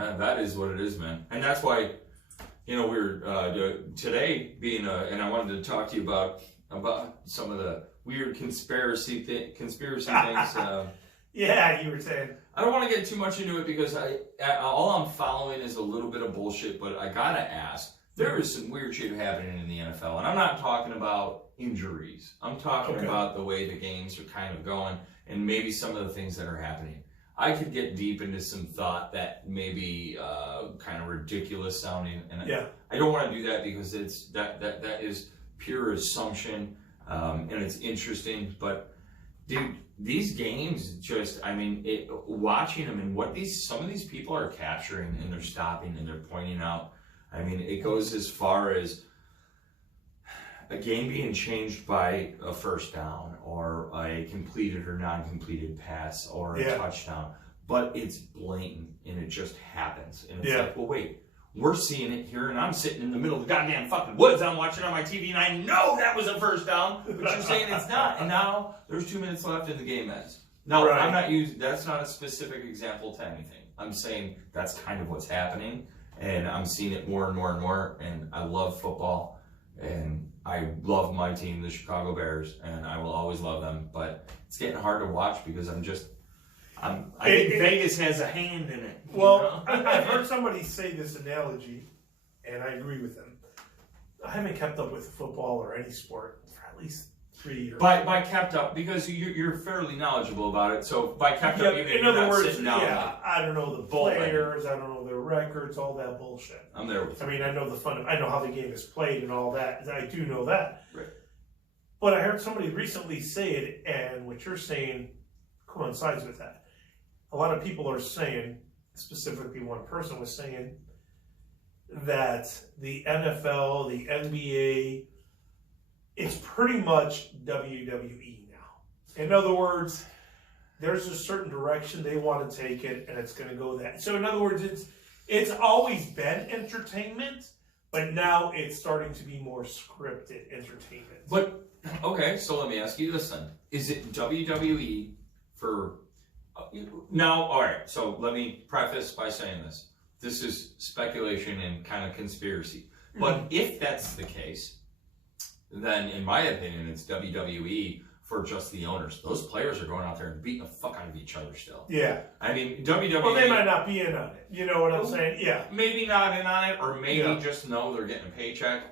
that is what it is, man. And that's why, we're today being and I wanted to talk to you about some of the weird conspiracy things. Yeah, you were saying. I don't want to get too much into it because all I'm following is a little bit of bullshit, but I gotta ask, there is some weird shit happening in the NFL, and I'm not talking about injuries. I'm talking about the way the games are kind of going, and maybe some of the things that are happening. I could get deep into some thought that may be kind of ridiculous sounding, and I don't want to do that because that is pure assumption, and it's interesting, but dude, these games watching them and what some of these people are capturing and they're stopping and they're pointing out. I mean, it goes as far as a game being changed by a first down or a completed or non-completed pass or a touchdown, but it's blatant and it just happens. And it's like, well, wait, we're seeing it here and I'm sitting in the middle of the goddamn fucking woods. I'm watching on my TV and I know that was a first down, but you're saying it's not. And now there's 2 minutes left and the game ends. No, I'm not that's not a specific example to anything. I'm saying that's kind of what's happening and I'm seeing it more and more and more. And I love football and I love my team, the Chicago Bears, and I will always love them, but it's getting hard to watch because I think Vegas has a hand in it. Well, I've heard somebody say this analogy, and I agree with them. I haven't kept up with football or any sport for at least 3 years. By kept up, because you're fairly knowledgeable about it. So by kept up, you mean in other words, sitting down. I don't know the players, I don't know their records, all that bullshit. I'm there with you. I mean, I know I know how the game is played and all that. I do know that. Right. But I heard somebody recently say it, and what you're saying coincides with that. A lot of people are saying, specifically one person was saying, that the NFL, the NBA, it's pretty much WWE now. In other words, there's a certain direction they want to take it, and it's going to go that. So in other words, it's always been entertainment, but now it's starting to be more scripted entertainment. But, okay, so let me ask you this then. Is it WWE for... Now, all right, so let me preface by saying this. This is speculation and kind of conspiracy. But if that's the case, then in my opinion, it's WWE for just the owners. Those players are going out there and beating the fuck out of each other still. Yeah. I mean, WWE... Well, they might not be in on it. You know what I'm saying? Yeah. Maybe not in on it, or maybe just know they're getting a paycheck.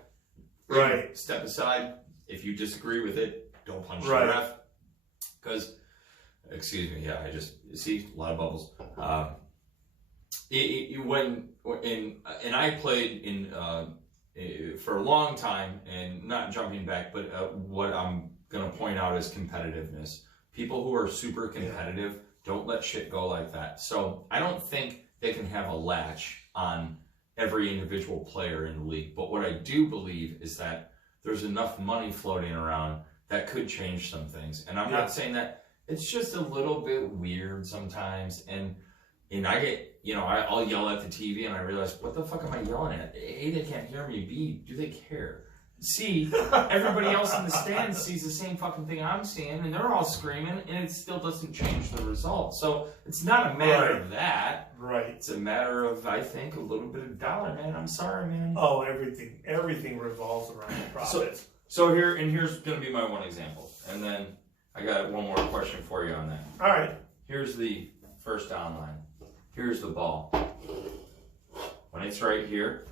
Right. Step aside. If you disagree with it, don't punch the ref. Because, excuse me, I just see a lot of bubbles. And I played in for a long time, and not jumping back, but what I'm gonna point out is competitiveness. People who are super competitive don't let shit go like that. So I don't think they can have a latch on every individual player in the league. But what I do believe is that there's enough money floating around that could change some things. And I'm not saying that. It's just a little bit weird sometimes. And I get, I'll yell at the TV and I realize, what the fuck am I yelling at? A, they can't hear me. B, do they care? C, everybody else in the stands sees the same fucking thing I'm seeing, and they're all screaming, and it still doesn't change the result. So it's not a matter of that. Right. It's a matter of, I think, a little bit of dollar, man. I'm sorry, man. Oh, everything revolves around the profit. So here's going to be my one example, and then I got one more question for you on that. All right. Here's the first down line. Here's the ball. When it's right here,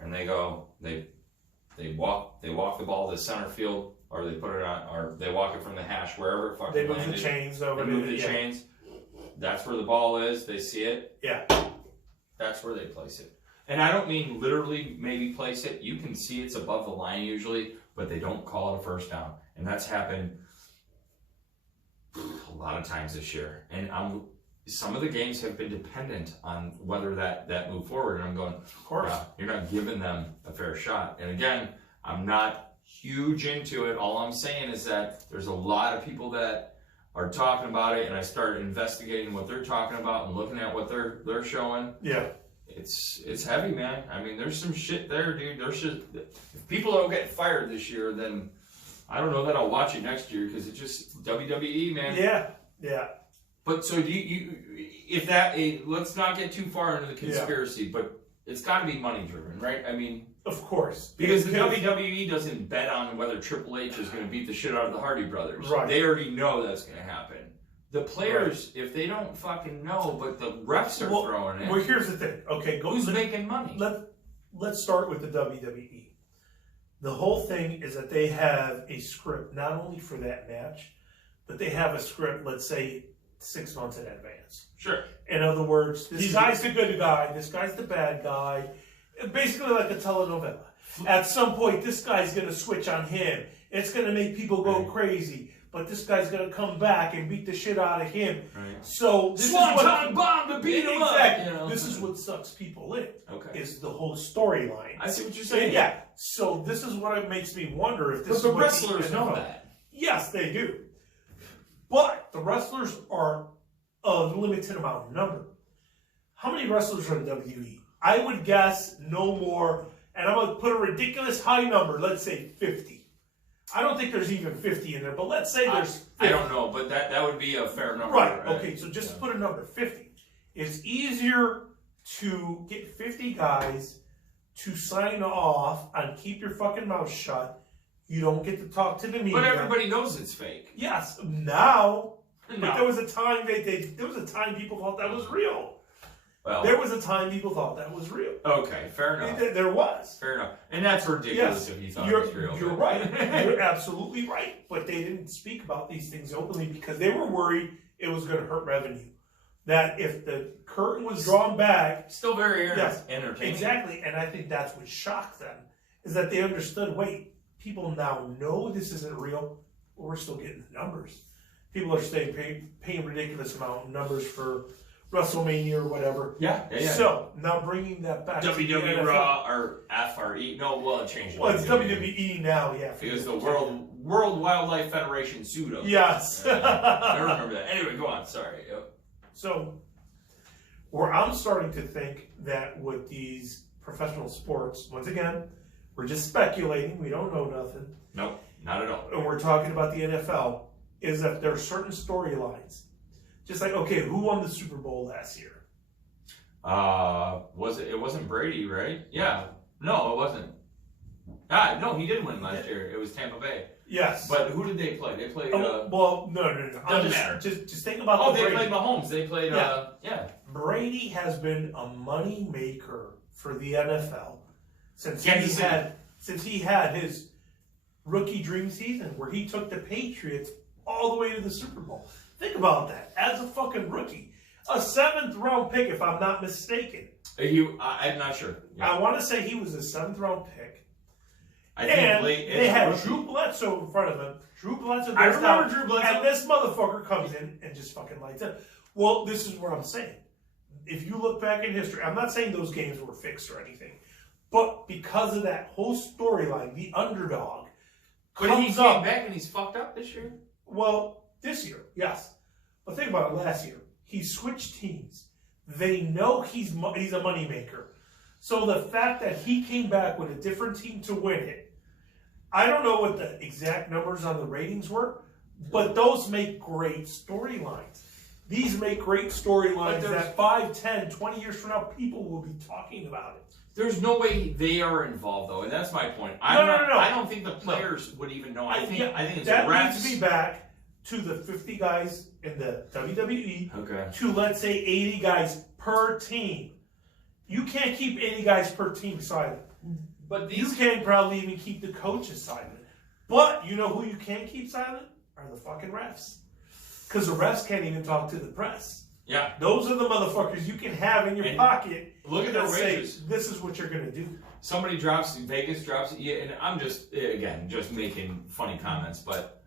and they walk the ball to center field, or they put it on, or they walk it from the hash, wherever it fucking landed. They move the chains over. They move the chains. That's where the ball is. They see it. Yeah. That's where they place it. And I don't mean literally maybe place it. You can see it's above the line usually, but they don't call it a first down. And that's happened a lot of times this year. And some of the games have been dependent on whether that move forward. And I'm going, of course, you're not giving them a fair shot. And again, I'm not huge into it. All I'm saying is that there's a lot of people that are talking about it, and I started investigating what they're talking about and looking at what they're showing. Yeah. It's heavy, man. I mean, there's some shit there, dude. If people don't get fired this year, then I don't know that I'll watch it next year, because it's just WWE, man. Yeah. Yeah. But so let's not get too far into the conspiracy, but it's got to be money driven, right? I mean, of course, because the WWE doesn't bet on whether Triple H is going to beat the shit out of the Hardy Brothers. Right. They already know that's going to happen. The players, if they don't fucking know, but the refs are throwing it. Well, here's the thing. Okay, who's making money? Let's start with the WWE. The whole thing is that they have a script not only for that match, but they have a script, let's say, 6 months in advance. Sure. In other words, this guy's the good guy, this guy's the bad guy. Basically like a telenovela. At some point, this guy's going to switch on him. It's going to make people go crazy. But this guy's going to come back and beat the shit out of him. Right. So this Swanton bomb to beat him up. This is what sucks people in. Okay. Is the whole storyline. I see what you're saying. Yeah. So this is what it makes me wonder if this. But the wrestlers know that. Yes, they do. But the wrestlers are a limited amount of number. How many wrestlers are in WWE? I would guess no more, and I'm going to put a ridiculous high number, let's say 50. I don't think there's even 50 in there, but let's say there's 50. I don't know, but that would be a fair number. Right, okay, so just to put a number, 50. It's easier to get 50 guys to sign off on keep your fucking mouth shut. You don't get to talk to the media. But everybody knows it's fake. Yes, now. But there was a time people thought that was real. Well, there was a time people thought that was real. Okay, fair enough. There was. Fair enough. And that's ridiculous if you thought it was real. You're right. You're absolutely right. But they didn't speak about these things openly because they were worried it was going to hurt revenue. That if the curtain was drawn back... Still very entertaining. Exactly. And I think that's what shocked them, is that they understood, wait, people now know this isn't real, but we're still getting the numbers. people are saying paying ridiculous amount of numbers for WrestleMania or whatever. Yeah. So now bringing that back WWE to Raw or FRE. No, well, it changed. Well, it's WWE now, yeah. Because the World Wildlife Federation sued them. Yes. I remember that. Anyway, go on. Sorry. Yep. So, where I'm starting to think that with these professional sports, once again, we're just speculating. We don't know nothing. Nope, not at all. And we're talking about the NFL, is that there are certain storylines. Just like, okay, who won the Super Bowl last year? It wasn't Brady, right? Yeah. No, it wasn't. No, he did win last year. It was Tampa Bay. Yes. But who did they play? They played. Well, no. Doesn't matter. Just think about. Oh, they played Mahomes. They played. Yeah. Brady has been a money maker for the NFL since he had his rookie dream season where he took the Patriots all the way to the Super Bowl. Think about that. As a fucking rookie, a 7th round pick, if I'm not mistaken. I'm not sure. Yeah. I want to say he was a 7th round pick. I think they had Drew Bledsoe in front of him. Drew Bledsoe. I remember Drew Bledsoe. And this motherfucker comes in and just fucking lights up. Well, this is what I'm saying. If you look back in history, I'm not saying those games were fixed or anything, but because of that whole storyline, the underdog. But he came back and he's fucked up this year? Well, this year, yes. But think about it, last year. He switched teams. They know he's a moneymaker. So the fact that he came back with a different team to win it, I don't know what the exact numbers on the ratings were, but those make great storylines. These make great storylines that 5, 10, 20 years from now, people will be talking about it. There's no way they are involved, though, and that's my point. No. I don't think the players would even know. I think it's that refs. Needs to be back to the 50 guys in the WWE. Okay. To, let's say, 80 guys per team. You can't keep 80 guys per team silent. But you can't probably even keep the coaches silent. But you know who you can't keep silent? Are the fucking refs. Because the refs can't even talk to the press. Yeah. Those are the motherfuckers you can have in your pocket. Look at their wages. This is what you're going to do. Somebody Vegas drops, and I'm just making funny comments, but,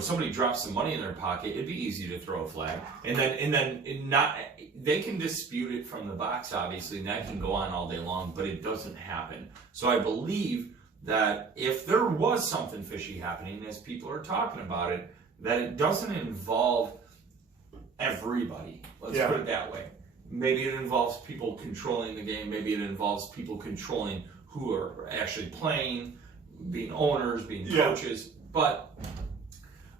somebody drops some money in their pocket, it'd be easy to throw a flag. And then they can dispute it from the box, obviously, and that can go on all day long, but it doesn't happen. So I believe that if there was something fishy happening, as people are talking about it, that it doesn't involve everybody. Let's put it that way. Maybe it involves people controlling the game. Maybe it involves people controlling who are actually playing, being owners, being coaches. But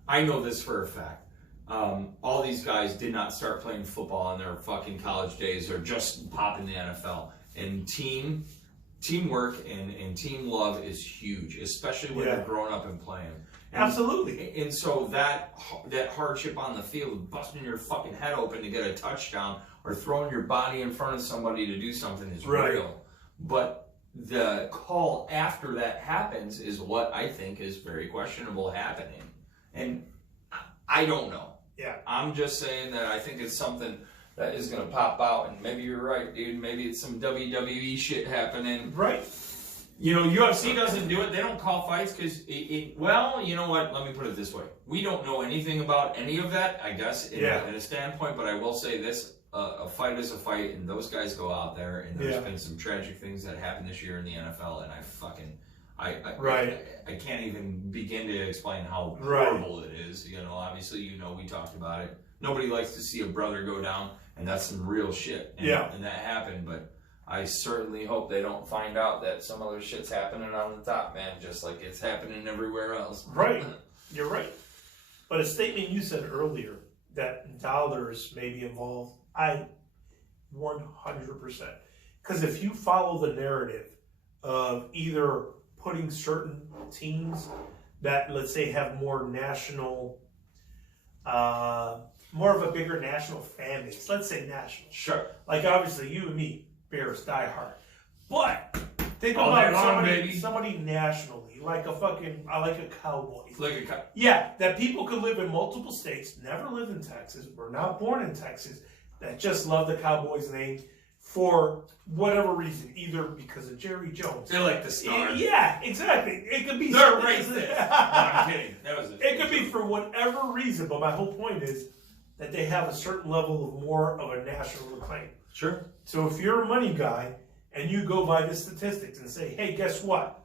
I know this for a fact. All these guys did not start playing football in their fucking college days or just pop in the NFL. And teamwork and team love is huge, especially when they're growing up and playing. Absolutely. And so that hardship on the field, busting your fucking head open to get a touchdown or throwing your body in front of somebody to do something is real. But the call after that happens is what I think is very questionable happening. And I don't know. Yeah. I'm just saying that I think it's something that is going to pop out. And maybe you're right, dude. Maybe it's some WWE shit happening. Right. UFC doesn't do it. They don't call fights because, well, you know what? Let me put it this way. We don't know anything about any of that, I guess, in a standpoint. But I will say this. A fight is a fight, and those guys go out there, and there's been some tragic things that happened this year in the NFL, and I can't even begin to explain how horrible it is. Obviously, we talked about it. Nobody likes to see a brother go down, and that's some real shit. And that happened, but I certainly hope they don't find out that some other shit's happening on the top, man, just like it's happening everywhere else. Right. You're right. But a statement you said earlier that dollars may be involved, I 100%. Because if you follow the narrative of either putting certain teams that, let's say, have more national, more of a bigger national fan base, let's say national. Sure. Like, obviously, you and me, Bears, die hard. But think about somebody nationally, like a Cowboy. That people could live in multiple states, never live in Texas, were not born in Texas, that just love the Cowboys name for whatever reason, either because of Jerry Jones. They like the star. Yeah, exactly. It could be. They're racist. No, I'm kidding. That was it could be for whatever reason, but my whole point is that they have a certain level of more of a national acclaim. Sure. So if you're a money guy and you go by the statistics and say, hey, guess what?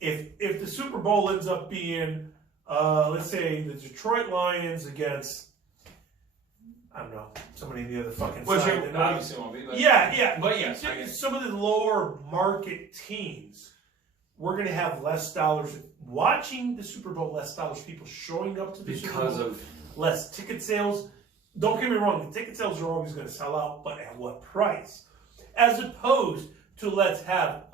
If the Super Bowl ends up being, let's say, the Detroit Lions against, I don't know, somebody in the other fucking side. Which obviously won't be. But yeah. But yes, some of the lower market teams, we're going to have less dollars watching the Super Bowl, less dollars people showing up to the Super Bowl. Because of less ticket sales. Don't get me wrong, the ticket sales are always going to sell out, but at what price? As opposed to let's have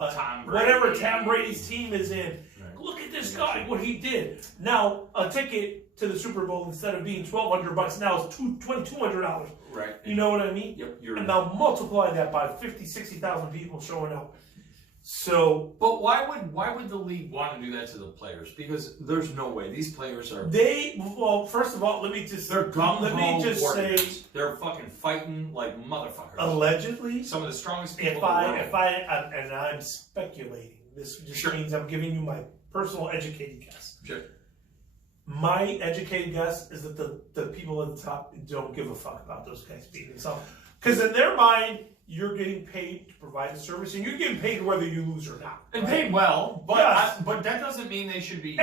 whatever Tom Brady's team is in. Right. Look at this guy, what he did. Now, a ticket to the Super Bowl, instead of being $1,200, now it's $2,200. Right. You know what I mean? Yep. And now multiply that by 50, 60,000 people showing up. So, but why would the league want to do that to the players? Because there's no way these players are. Well, first of all, let me just say they're fucking fighting like motherfuckers. Allegedly, some of the strongest people. And I'm speculating. This just means I'm giving you my personal educated guess. Sure. My educated guess is that the people at the top don't give a fuck about those guys beating themselves, because in their mind, you're getting paid to provide a service, and you're getting paid whether you lose or not. And paid well, but yes. But that doesn't mean they should be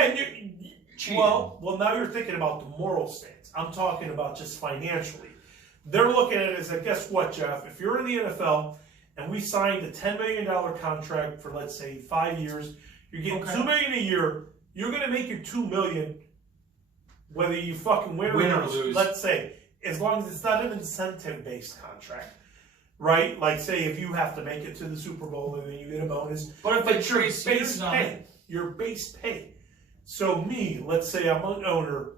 cheating. Well, now you're thinking about the moral stance. I'm talking about just financially. They're looking at it as, guess what, Jeff? If you're in the NFL and we signed a $10 million contract for, let's say, 5 years, you're getting $2 million a year. You're going to make your $2 million whether you fucking win or lose. Let's say, as long as it's not an incentive-based contract. Right? Like, say, if you have to make it to the Super Bowl and then you get a bonus. But if it's your base pay. Your base pay. So let's say I'm an owner,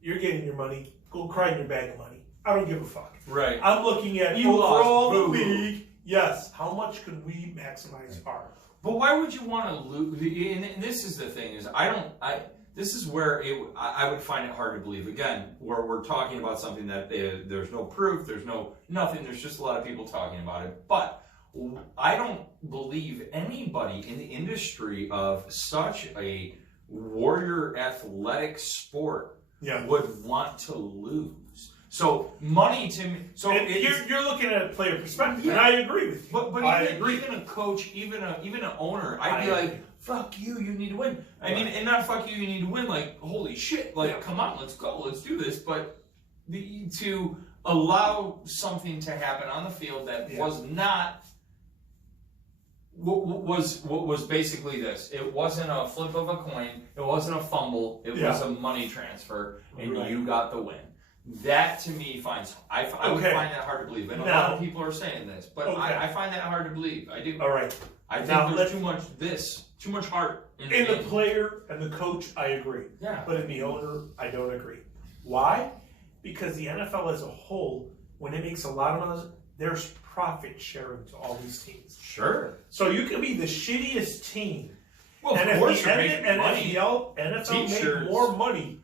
you're getting your money, go cry in your bag of money. I don't give a fuck. Right. I'm looking at overall the league. Yes. How much could we maximize our? But why would you want to lose? And this is the thing, is this is where I would find it hard to believe. Again, where we're talking about something that there's no proof, there's nothing, there's just a lot of people talking about it. But I don't believe anybody in the industry of such a warrior athletic sport would want to lose. So money to me. So you're looking at a player perspective, and I agree with you. But even a coach, even an owner, I'd be like, fuck you, you need to win. I mean, and not fuck you, you need to win. Like, holy shit, like, come on, let's go, let's do this. But to allow something to happen on the field that was not. Was basically this. It wasn't a flip of a coin. It wasn't a fumble. It was a money transfer, and you got the win. That to me I would find that hard to believe. And a lot of people are saying this, but I find that hard to believe. I do. All right. I think there's too much heart in the player and the coach. I agree. Yeah. But in the owner, I don't agree. Why? Because the NFL as a whole, when it makes a lot of money, there's profit sharing to all these teams. Sure. So you can be the shittiest team. Well, of course you're making money. NFL made more money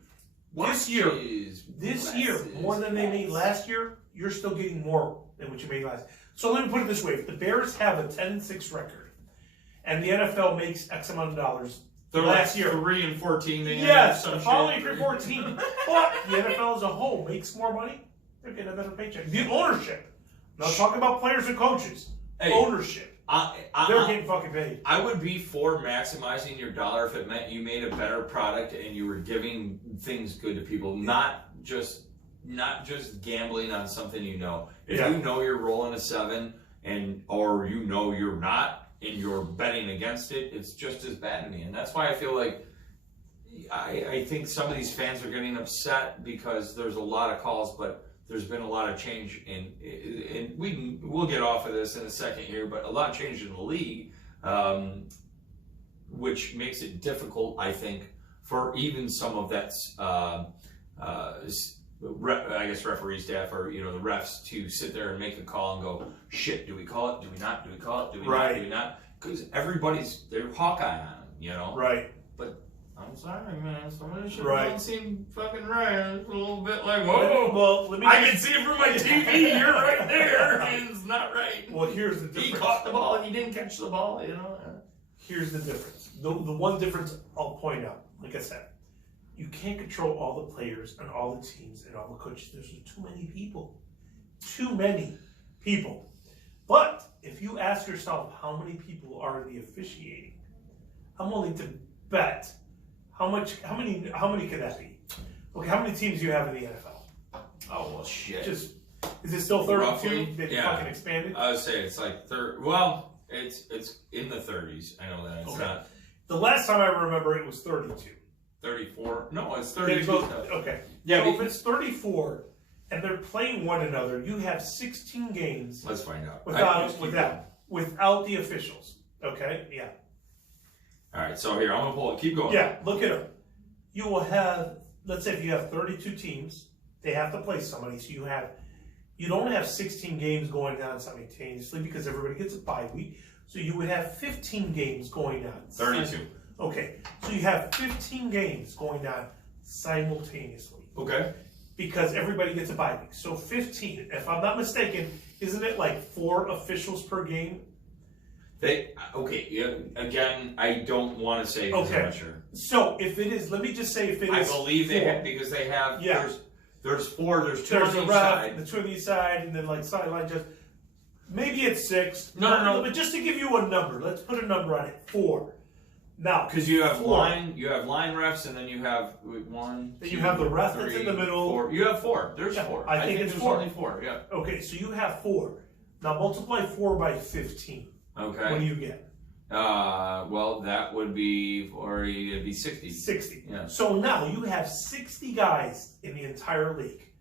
this year more than they made last year. You're still getting more than what you made last. So let me put it this way: if the Bears have a 10-6 record, and the NFL makes X amount of dollars last year, 3-14. Yes, the following 3-14. But the NFL as a whole makes more money. They're getting a better paycheck. The ownership. Now talking about players and coaches. Ownership. They're getting fucking paid. I would be for maximizing your dollar if it meant you made a better product and you were giving things good to people, not just gambling on something you know. If you know you're rolling a 7 or you know you're not and you're betting against it, it's just as bad to me. And that's why I feel like I think some of these fans are getting upset because there's a lot of calls, but there's been a lot of change and we'll get off of this in a second here, but a lot of change in the league, which makes it difficult, I think, for even some of that, I guess referee staff or the refs to sit there and make a call and go, shit, do we call it? Do we not? Do we call it? Do we not? Do we not? Because they're Hawkeye on them, Right. But I'm sorry, man. Some of this shit don't seem fucking right. It's a little bit like, whoa. Well, I can see it from my TV. You're right there, and it's not right. Well, here's the difference. He caught the ball and he didn't catch the ball. Here's the difference. The one difference I'll point out, like I said, you can't control all the players and all the teams and all the coaches. There's too many people. Too many people. But if you ask yourself how many people are in the officiating, I'm willing to bet how many could that be? Okay, how many teams do you have in the NFL? Oh well, shit. Is it still 32? Roughly, They yeah. fucking expanded? I would say it's like Well, it's in the 30s. I know that it's not. The last time I remember it was 32. 34? No, it's 32. Okay. Yeah. So if it's 34 and they're playing one another, you have 16 games. Let's find out. Without the officials. Okay? Yeah. All right. So here, I'm gonna pull it. Keep going. Yeah. Look it up. You will have. Let's say if you have 32 teams, they have to play somebody. So you don't have 16 games going on simultaneously because everybody gets a bye week. So you would have 15 games going on. 32. Okay. So you have 15 games going on simultaneously. Okay. Because everybody gets a bye week. So 15, if I'm not mistaken, isn't it like 4 officials per game? Yeah, again, I don't want to say because I'm not sure. So if it is, let me just say if it is. I believe they have, because they have, there's 4, there's 2 on each side. The 2 on each side, and then like sideline just, maybe it's 6. No. But just to give you a number, let's put a number on it, 4. Now, because you have line refs, and then you have 1. Then you have the ref that's in the middle. 4. You have 4. There's 4. I think it's there's 4. Only 4. Yeah. Okay, so you have 4. Now multiply 4 by 15. Okay. What do you get? Well, that would be, or it'd be 60. 60. Yeah. So now you have 60 guys in the entire league.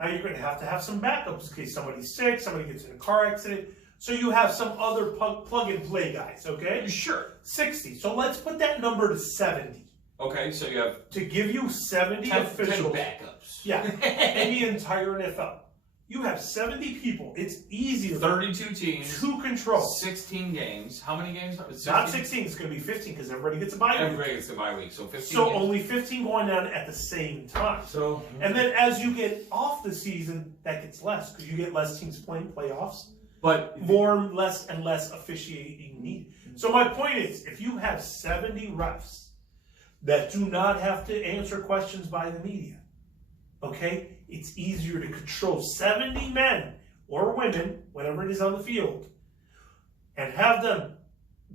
Now you're going to have some backups in case somebody's sick, somebody gets in a car accident. So you have some other plug and play guys, okay? Sure. 60. So let's put that number to 70. Okay, so you have... To give you 70 officials. 10 backups. Yeah, in the entire NFL. You have 70 people. It's easier. 32 teams. To control. 16 games. How many games? 16? Not 16. It's going to be 15 because everybody gets a bye week. Everybody gets a bye week. So 15 So games. only 15 going on at the same time. So, and then as you get off the season, that gets less because you get less teams playing playoffs. But Less and less officiating needed. So my point is, if you have 70 refs that do not have to answer questions by the media, okay, it's easier to control 70 men or women, whenever it is on the field, and have them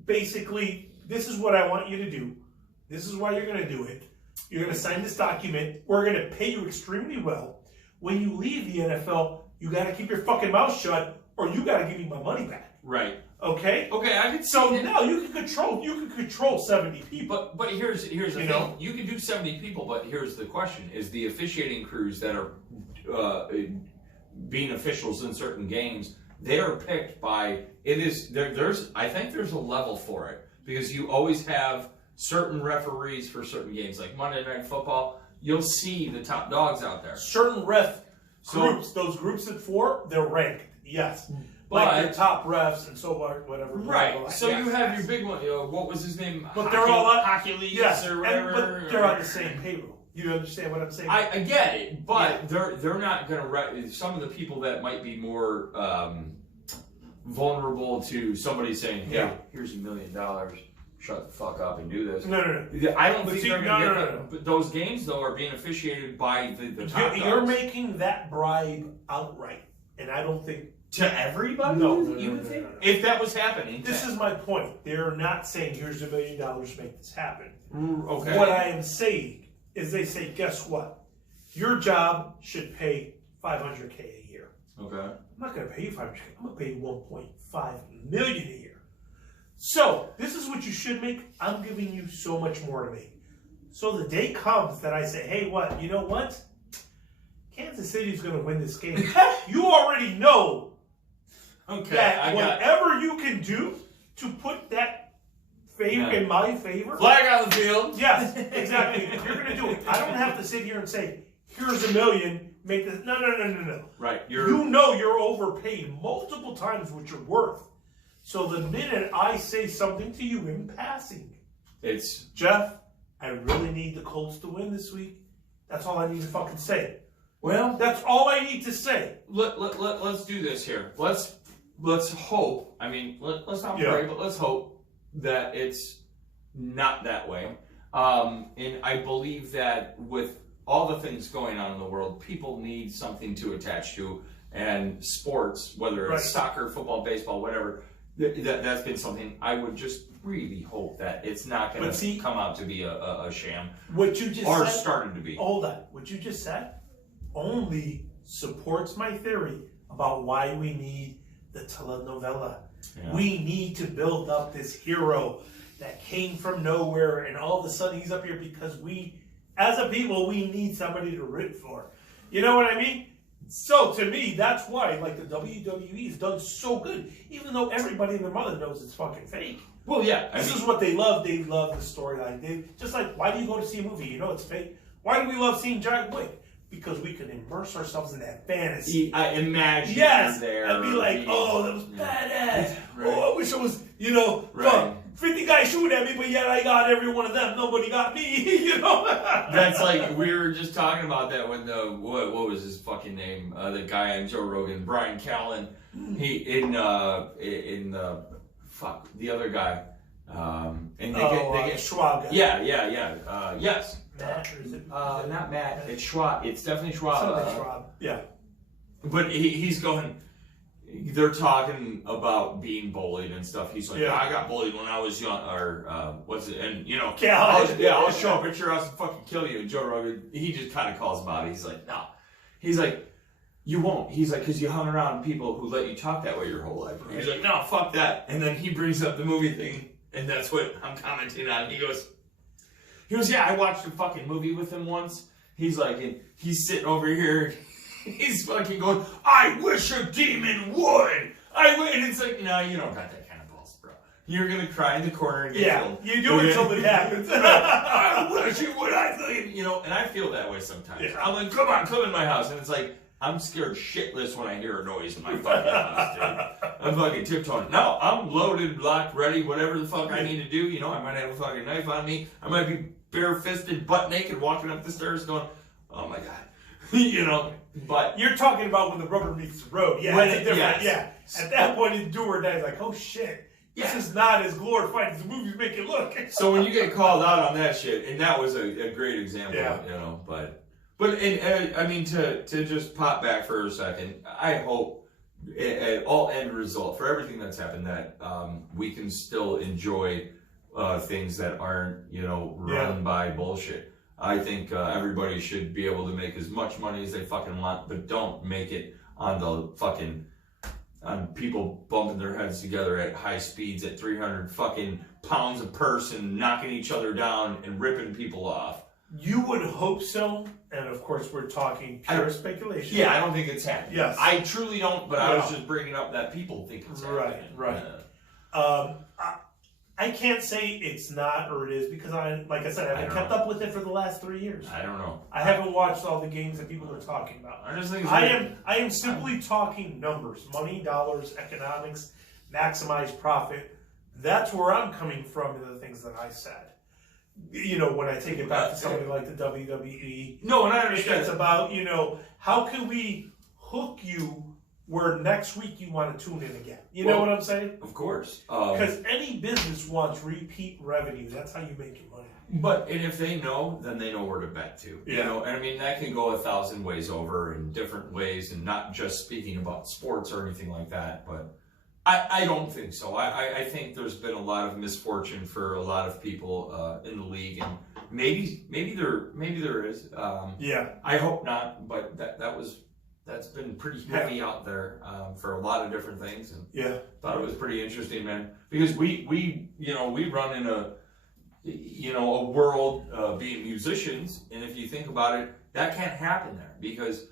basically, this is what I want you to do. This is why you're going to do it. You're going to sign this document. We're going to pay you extremely well. When you leave the NFL, you got to keep your fucking mouth shut, or you got to give me my money back. Right. Okay. Okay, I can see. So now you can control 70 people. But here's the thing. You can do 70 people, but here's the question: is the officiating crews that are being officials in certain games? They are picked by I think there's a level for it, because you always have certain referees for certain games, like Monday Night Football. You'll see the top dogs out there. Certain groups, those groups at 4, they're ranked. Yes. But, like their top refs and so on, whatever. Right. Blah, blah, so you have your big one. What was his name? But they're all on Hercules or whatever. But they're on the same payroll. You understand what I'm saying? I get it, but they're not going to. Some of the people that might be more vulnerable to somebody saying, "Hey, here's $1 million. Shut the fuck up and do this." No. I don't think they're going to get that. But those games, though, are being officiated by the top dogs. You're making that bribe outright, and I don't think. To everybody? No. If that was happening. This is my point. They're not saying, here's $1 million to make this happen. Okay. What I am saying is they say, guess what? Your job should pay $500K a year. Okay. I'm not going to pay you $500K. I'm going to pay you $1.5 million a year. So this is what you should make. I'm giving you so much more to make. So the day comes that I say, hey, what? You know what? Kansas City is going to win this game. You already know. Okay, that whatever you can do to put that favor in my favor. Flag on the field. Yes, exactly. You're going to do it. I don't have to sit here and say, here's $1 million, make this. No. Right. You know you're overpaid multiple times what you're worth. So the minute I say something to you in passing, it's, Jeff, I really need the Colts to win this week. That's all I need to fucking say. Well, that's all I need to say. Let's do this here. Let's hope. I mean, let's not pray, but let's hope that it's not that way. And I believe that with all the things going on in the world, people need something to attach to, and sports, whether it's soccer, football, baseball, whatever, that's been something. I would just really hope that it's not going to come out to be a sham. What you just or said, started to be. Hold on. What you just said only supports my theory about why we need the telenovela. Yeah. We need to build up this hero that came from nowhere, and all of a sudden he's up here because we, as a people, we need somebody to root for. You know what I mean? So to me, that's why like the WWE has done so good, even though everybody and their mother knows it's fucking fake. Well, yeah. This is what they love. They love the storyline. They just like, why do you go to see a movie? You know it's fake. Why do we love seeing John Wick? Because we can immerse ourselves in that fantasy. I imagine there. And be like, oh, that was badass. Right. Oh, I wish it was, 50 guys shooting at me, but yet I got every one of them. Nobody got me, That's like, we were just talking about that when what was his fucking name? The guy on Joe Rogan, Brian Callen. He, the other guy. And they get Schwab guy. Yeah. Yes. Matt, or is it? Not Matt. It's Schwab. It's definitely Schwab. Something Schwab. Yeah. But he's going. They're talking about being bullied and stuff. He's like, I got bullied when I was young, or what's it? And I'll show a picture of us and fucking kill you. And Joe Rogan, he just kind of calls him out. He's like, no. He's like, you won't. He's like, because you hung around people who let you talk that way your whole life. Right. He's like, no, fuck that. And then he brings up the movie thing, and that's what I'm commenting on. He goes, yeah, I watched a fucking movie with him once. He's like, and he's sitting over here. He's fucking going, I wish a demon would. And it's like, no, you don't got that kind of balls, bro. You're going to cry in the corner and get killed. You do it until it happens. I wish you would. And I feel that way sometimes. Yeah. I'm like, come in my house. And it's like, I'm scared shitless when I hear a noise in my fucking house, dude. I'm fucking tiptoeing. No, I'm loaded, locked, ready, whatever the fuck I need to do. I might have a fucking knife on me. I might be bare-fisted, butt naked, walking up the stairs going, oh my God. But you're talking about when the rubber meets the road. Yeah, it's different. Yeah. At that point, it's do or die. It's like, oh shit. This is not as glorified as the movies make it look. So when you get called out on that shit, and that was a great example, but I mean, to just pop back for a second, I hope at all end result for everything that's happened that we can still enjoy things that aren't, run by bullshit. I think everybody should be able to make as much money as they fucking want, but don't make it on people bumping their heads together at high speeds at 300 fucking pounds a person, knocking each other down and ripping people off. You would hope so, and of course we're talking pure speculation. Yeah, I don't think it's happening. Yes. I truly don't, but I was just bringing up that people think it's happening. Right. I can't say it's not or it is because like I said, I haven't kept up with it for the last 3 years. I don't know. I haven't watched all the games that people are talking about. I just think I am simply talking numbers, money, dollars, economics, maximize profit. That's where I'm coming from in the things that I said. When I take it back to somebody like the WWE. No, and I understand. It's about, how can we hook you where next week you want to tune in again. You know what I'm saying? Of course. Because any business wants repeat revenue. That's how you make your money. And if they know, then they know where to bet to. Yeah. And I mean, that can go 1,000 ways over in different ways, and not just speaking about sports or anything like that. But I don't think so. I think there's been a lot of misfortune for a lot of people in the league, and maybe there is. I hope not, but that's been pretty heavy out there for a lot of different things, and thought it was pretty interesting, man. Because we run in a world being musicians, and if you think about it, that can't happen there because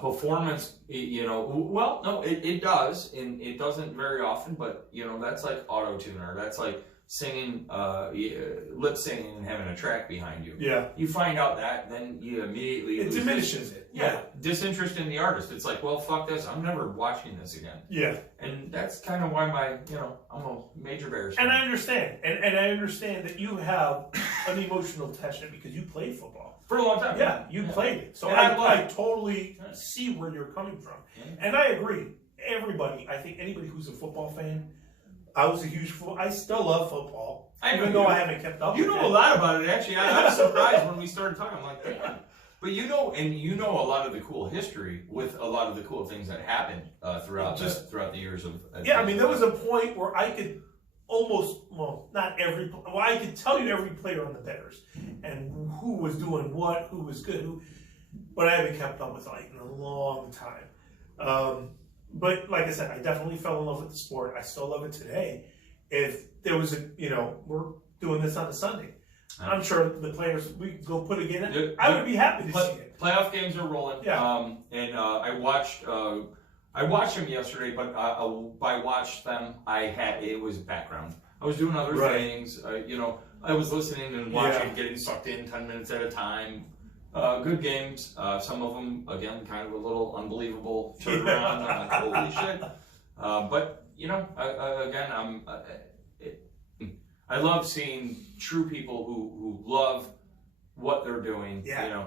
performance, it does, and it doesn't very often, but that's like auto-tune, or that's like singing, lip singing and having a track behind you. Yeah. You find out that, then you immediately it diminishes it. Yeah. Disinterest in the artist. It's like, well, fuck this. I'm never watching this again. Yeah. And that's kind of why I'm a major Bears fan. And I understand. And I understand that you have an emotional attachment because you played football. For a long time. Yeah, you played it. So I totally see where you're coming from. And I agree. I think anybody who's a football fan, I was a huge football. I still love football, even though I haven't kept up. You know a lot about it, actually. I was surprised when we started talking. I'm like, damn. But you know a lot of the cool history with a lot of the cool things that happened throughout the years of. Yeah, I mean, there was a point where I could I could tell you every player on the Bears and who was doing what, who was good, but I haven't kept up with it in a long time. But like I said, I definitely fell in love with the sport. I still love it today. If there was we're doing this on a Sunday. I'm sure the players, we go put again. I would be happy to see it. Playoff games are rolling. Yeah. And I watched them yesterday, but by watch them, it was background. I was doing other things. I was listening and watching, getting sucked in 10 minutes at a time. Good games. Some of them, again, kind of a little unbelievable turnaround. I'm like, holy shit. But again, I love seeing true people who love what they're doing. Yeah.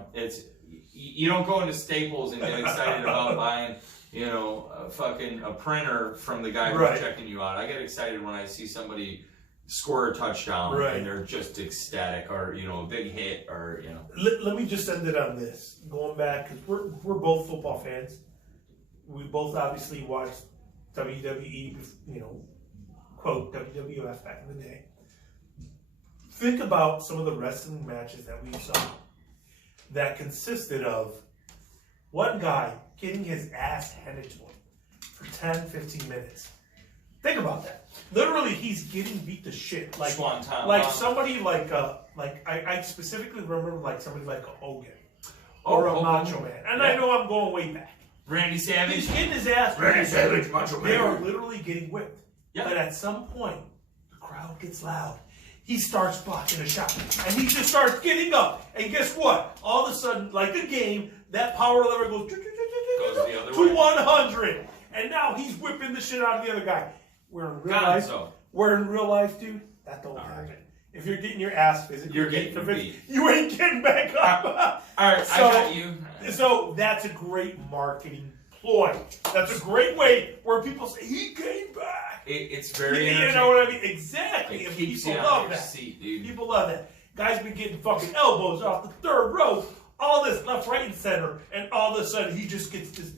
You don't go into Staples and get excited about buying, a printer from the guy who's checking you out. I get excited when I see somebody score a touchdown and they're just ecstatic, or a big hit, or Let me just end it on this. Going back, because we're both football fans. We both obviously watched WWE, quote WWF back in the day. Think about some of the wrestling matches that we saw that consisted of one guy getting his ass handed to him for 10, 15 minutes. Think about that. Literally, he's getting beat to shit. Like somebody I specifically remember somebody like a Hogan or a Macho Man. And I know I'm going way back. Randy Savage. He's getting his ass. Randy Savage, Macho Man. They are literally getting whipped. Yeah. But at some point, the crowd gets loud. He starts blocking a shot. And he just starts getting up. And guess what? All of a sudden, like a game, that power lever goes the other to way. 100. And now he's whipping the shit out of the other guy. We're in real life, dude, that don't happen. Right. If you're getting your ass physically, you're getting beat. You ain't getting back up. All right, I got you. So that's a great marketing ploy. That's a great way where people say, he came back. It's very entertaining. You know what I mean? Exactly. It keeps people you love on your that. seat, dude. People love that. Guys been getting fucking elbows off the third row, all this left, right, and center, and all of a sudden he just gets this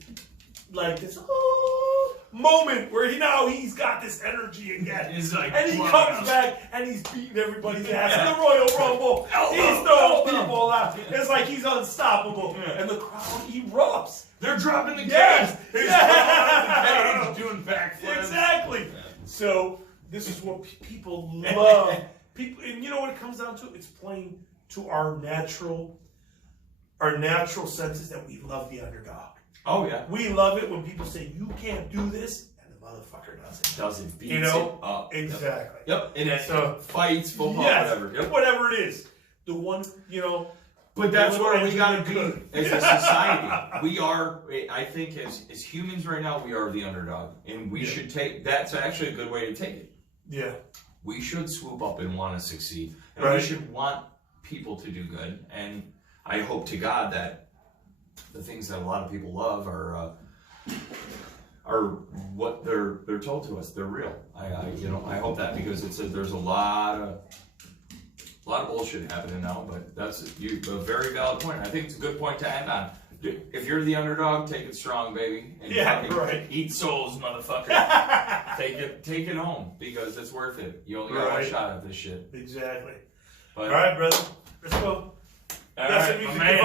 moment where he's got this energy again. And he comes back and he's beating everybody's ass in the Royal Rumble. He's throwing people out. It's like he's unstoppable. And the crowd erupts. They're dropping the gas. He's doing backflips. Exactly. So this is what people love. And you know what it comes down to? It's playing to our natural senses that we love the underdog. Oh, yeah. We love it when people say, you can't do this, and the motherfucker does it. Doesn't beat it up. Exactly. Yep. And fights, football, whatever. Yep. Whatever it is. The one, But that's where we got to be as a society. We are, I think, as humans right now, we are the underdog. And we should that's actually a good way to take it. Yeah. We should swoop up and want to succeed. And we should want people to do good. And I hope to God that the things that a lot of people love are what they're told to us. They're real. I hope that, because there's a lot of bullshit happening now. But that's a very valid point. I think it's a good point to end on. If you're the underdog, take it strong, baby. And eat souls, motherfucker. Take it home, because it's worth it. You only got one shot at this shit. Exactly. But, all right, brother. Let's go. All right, man.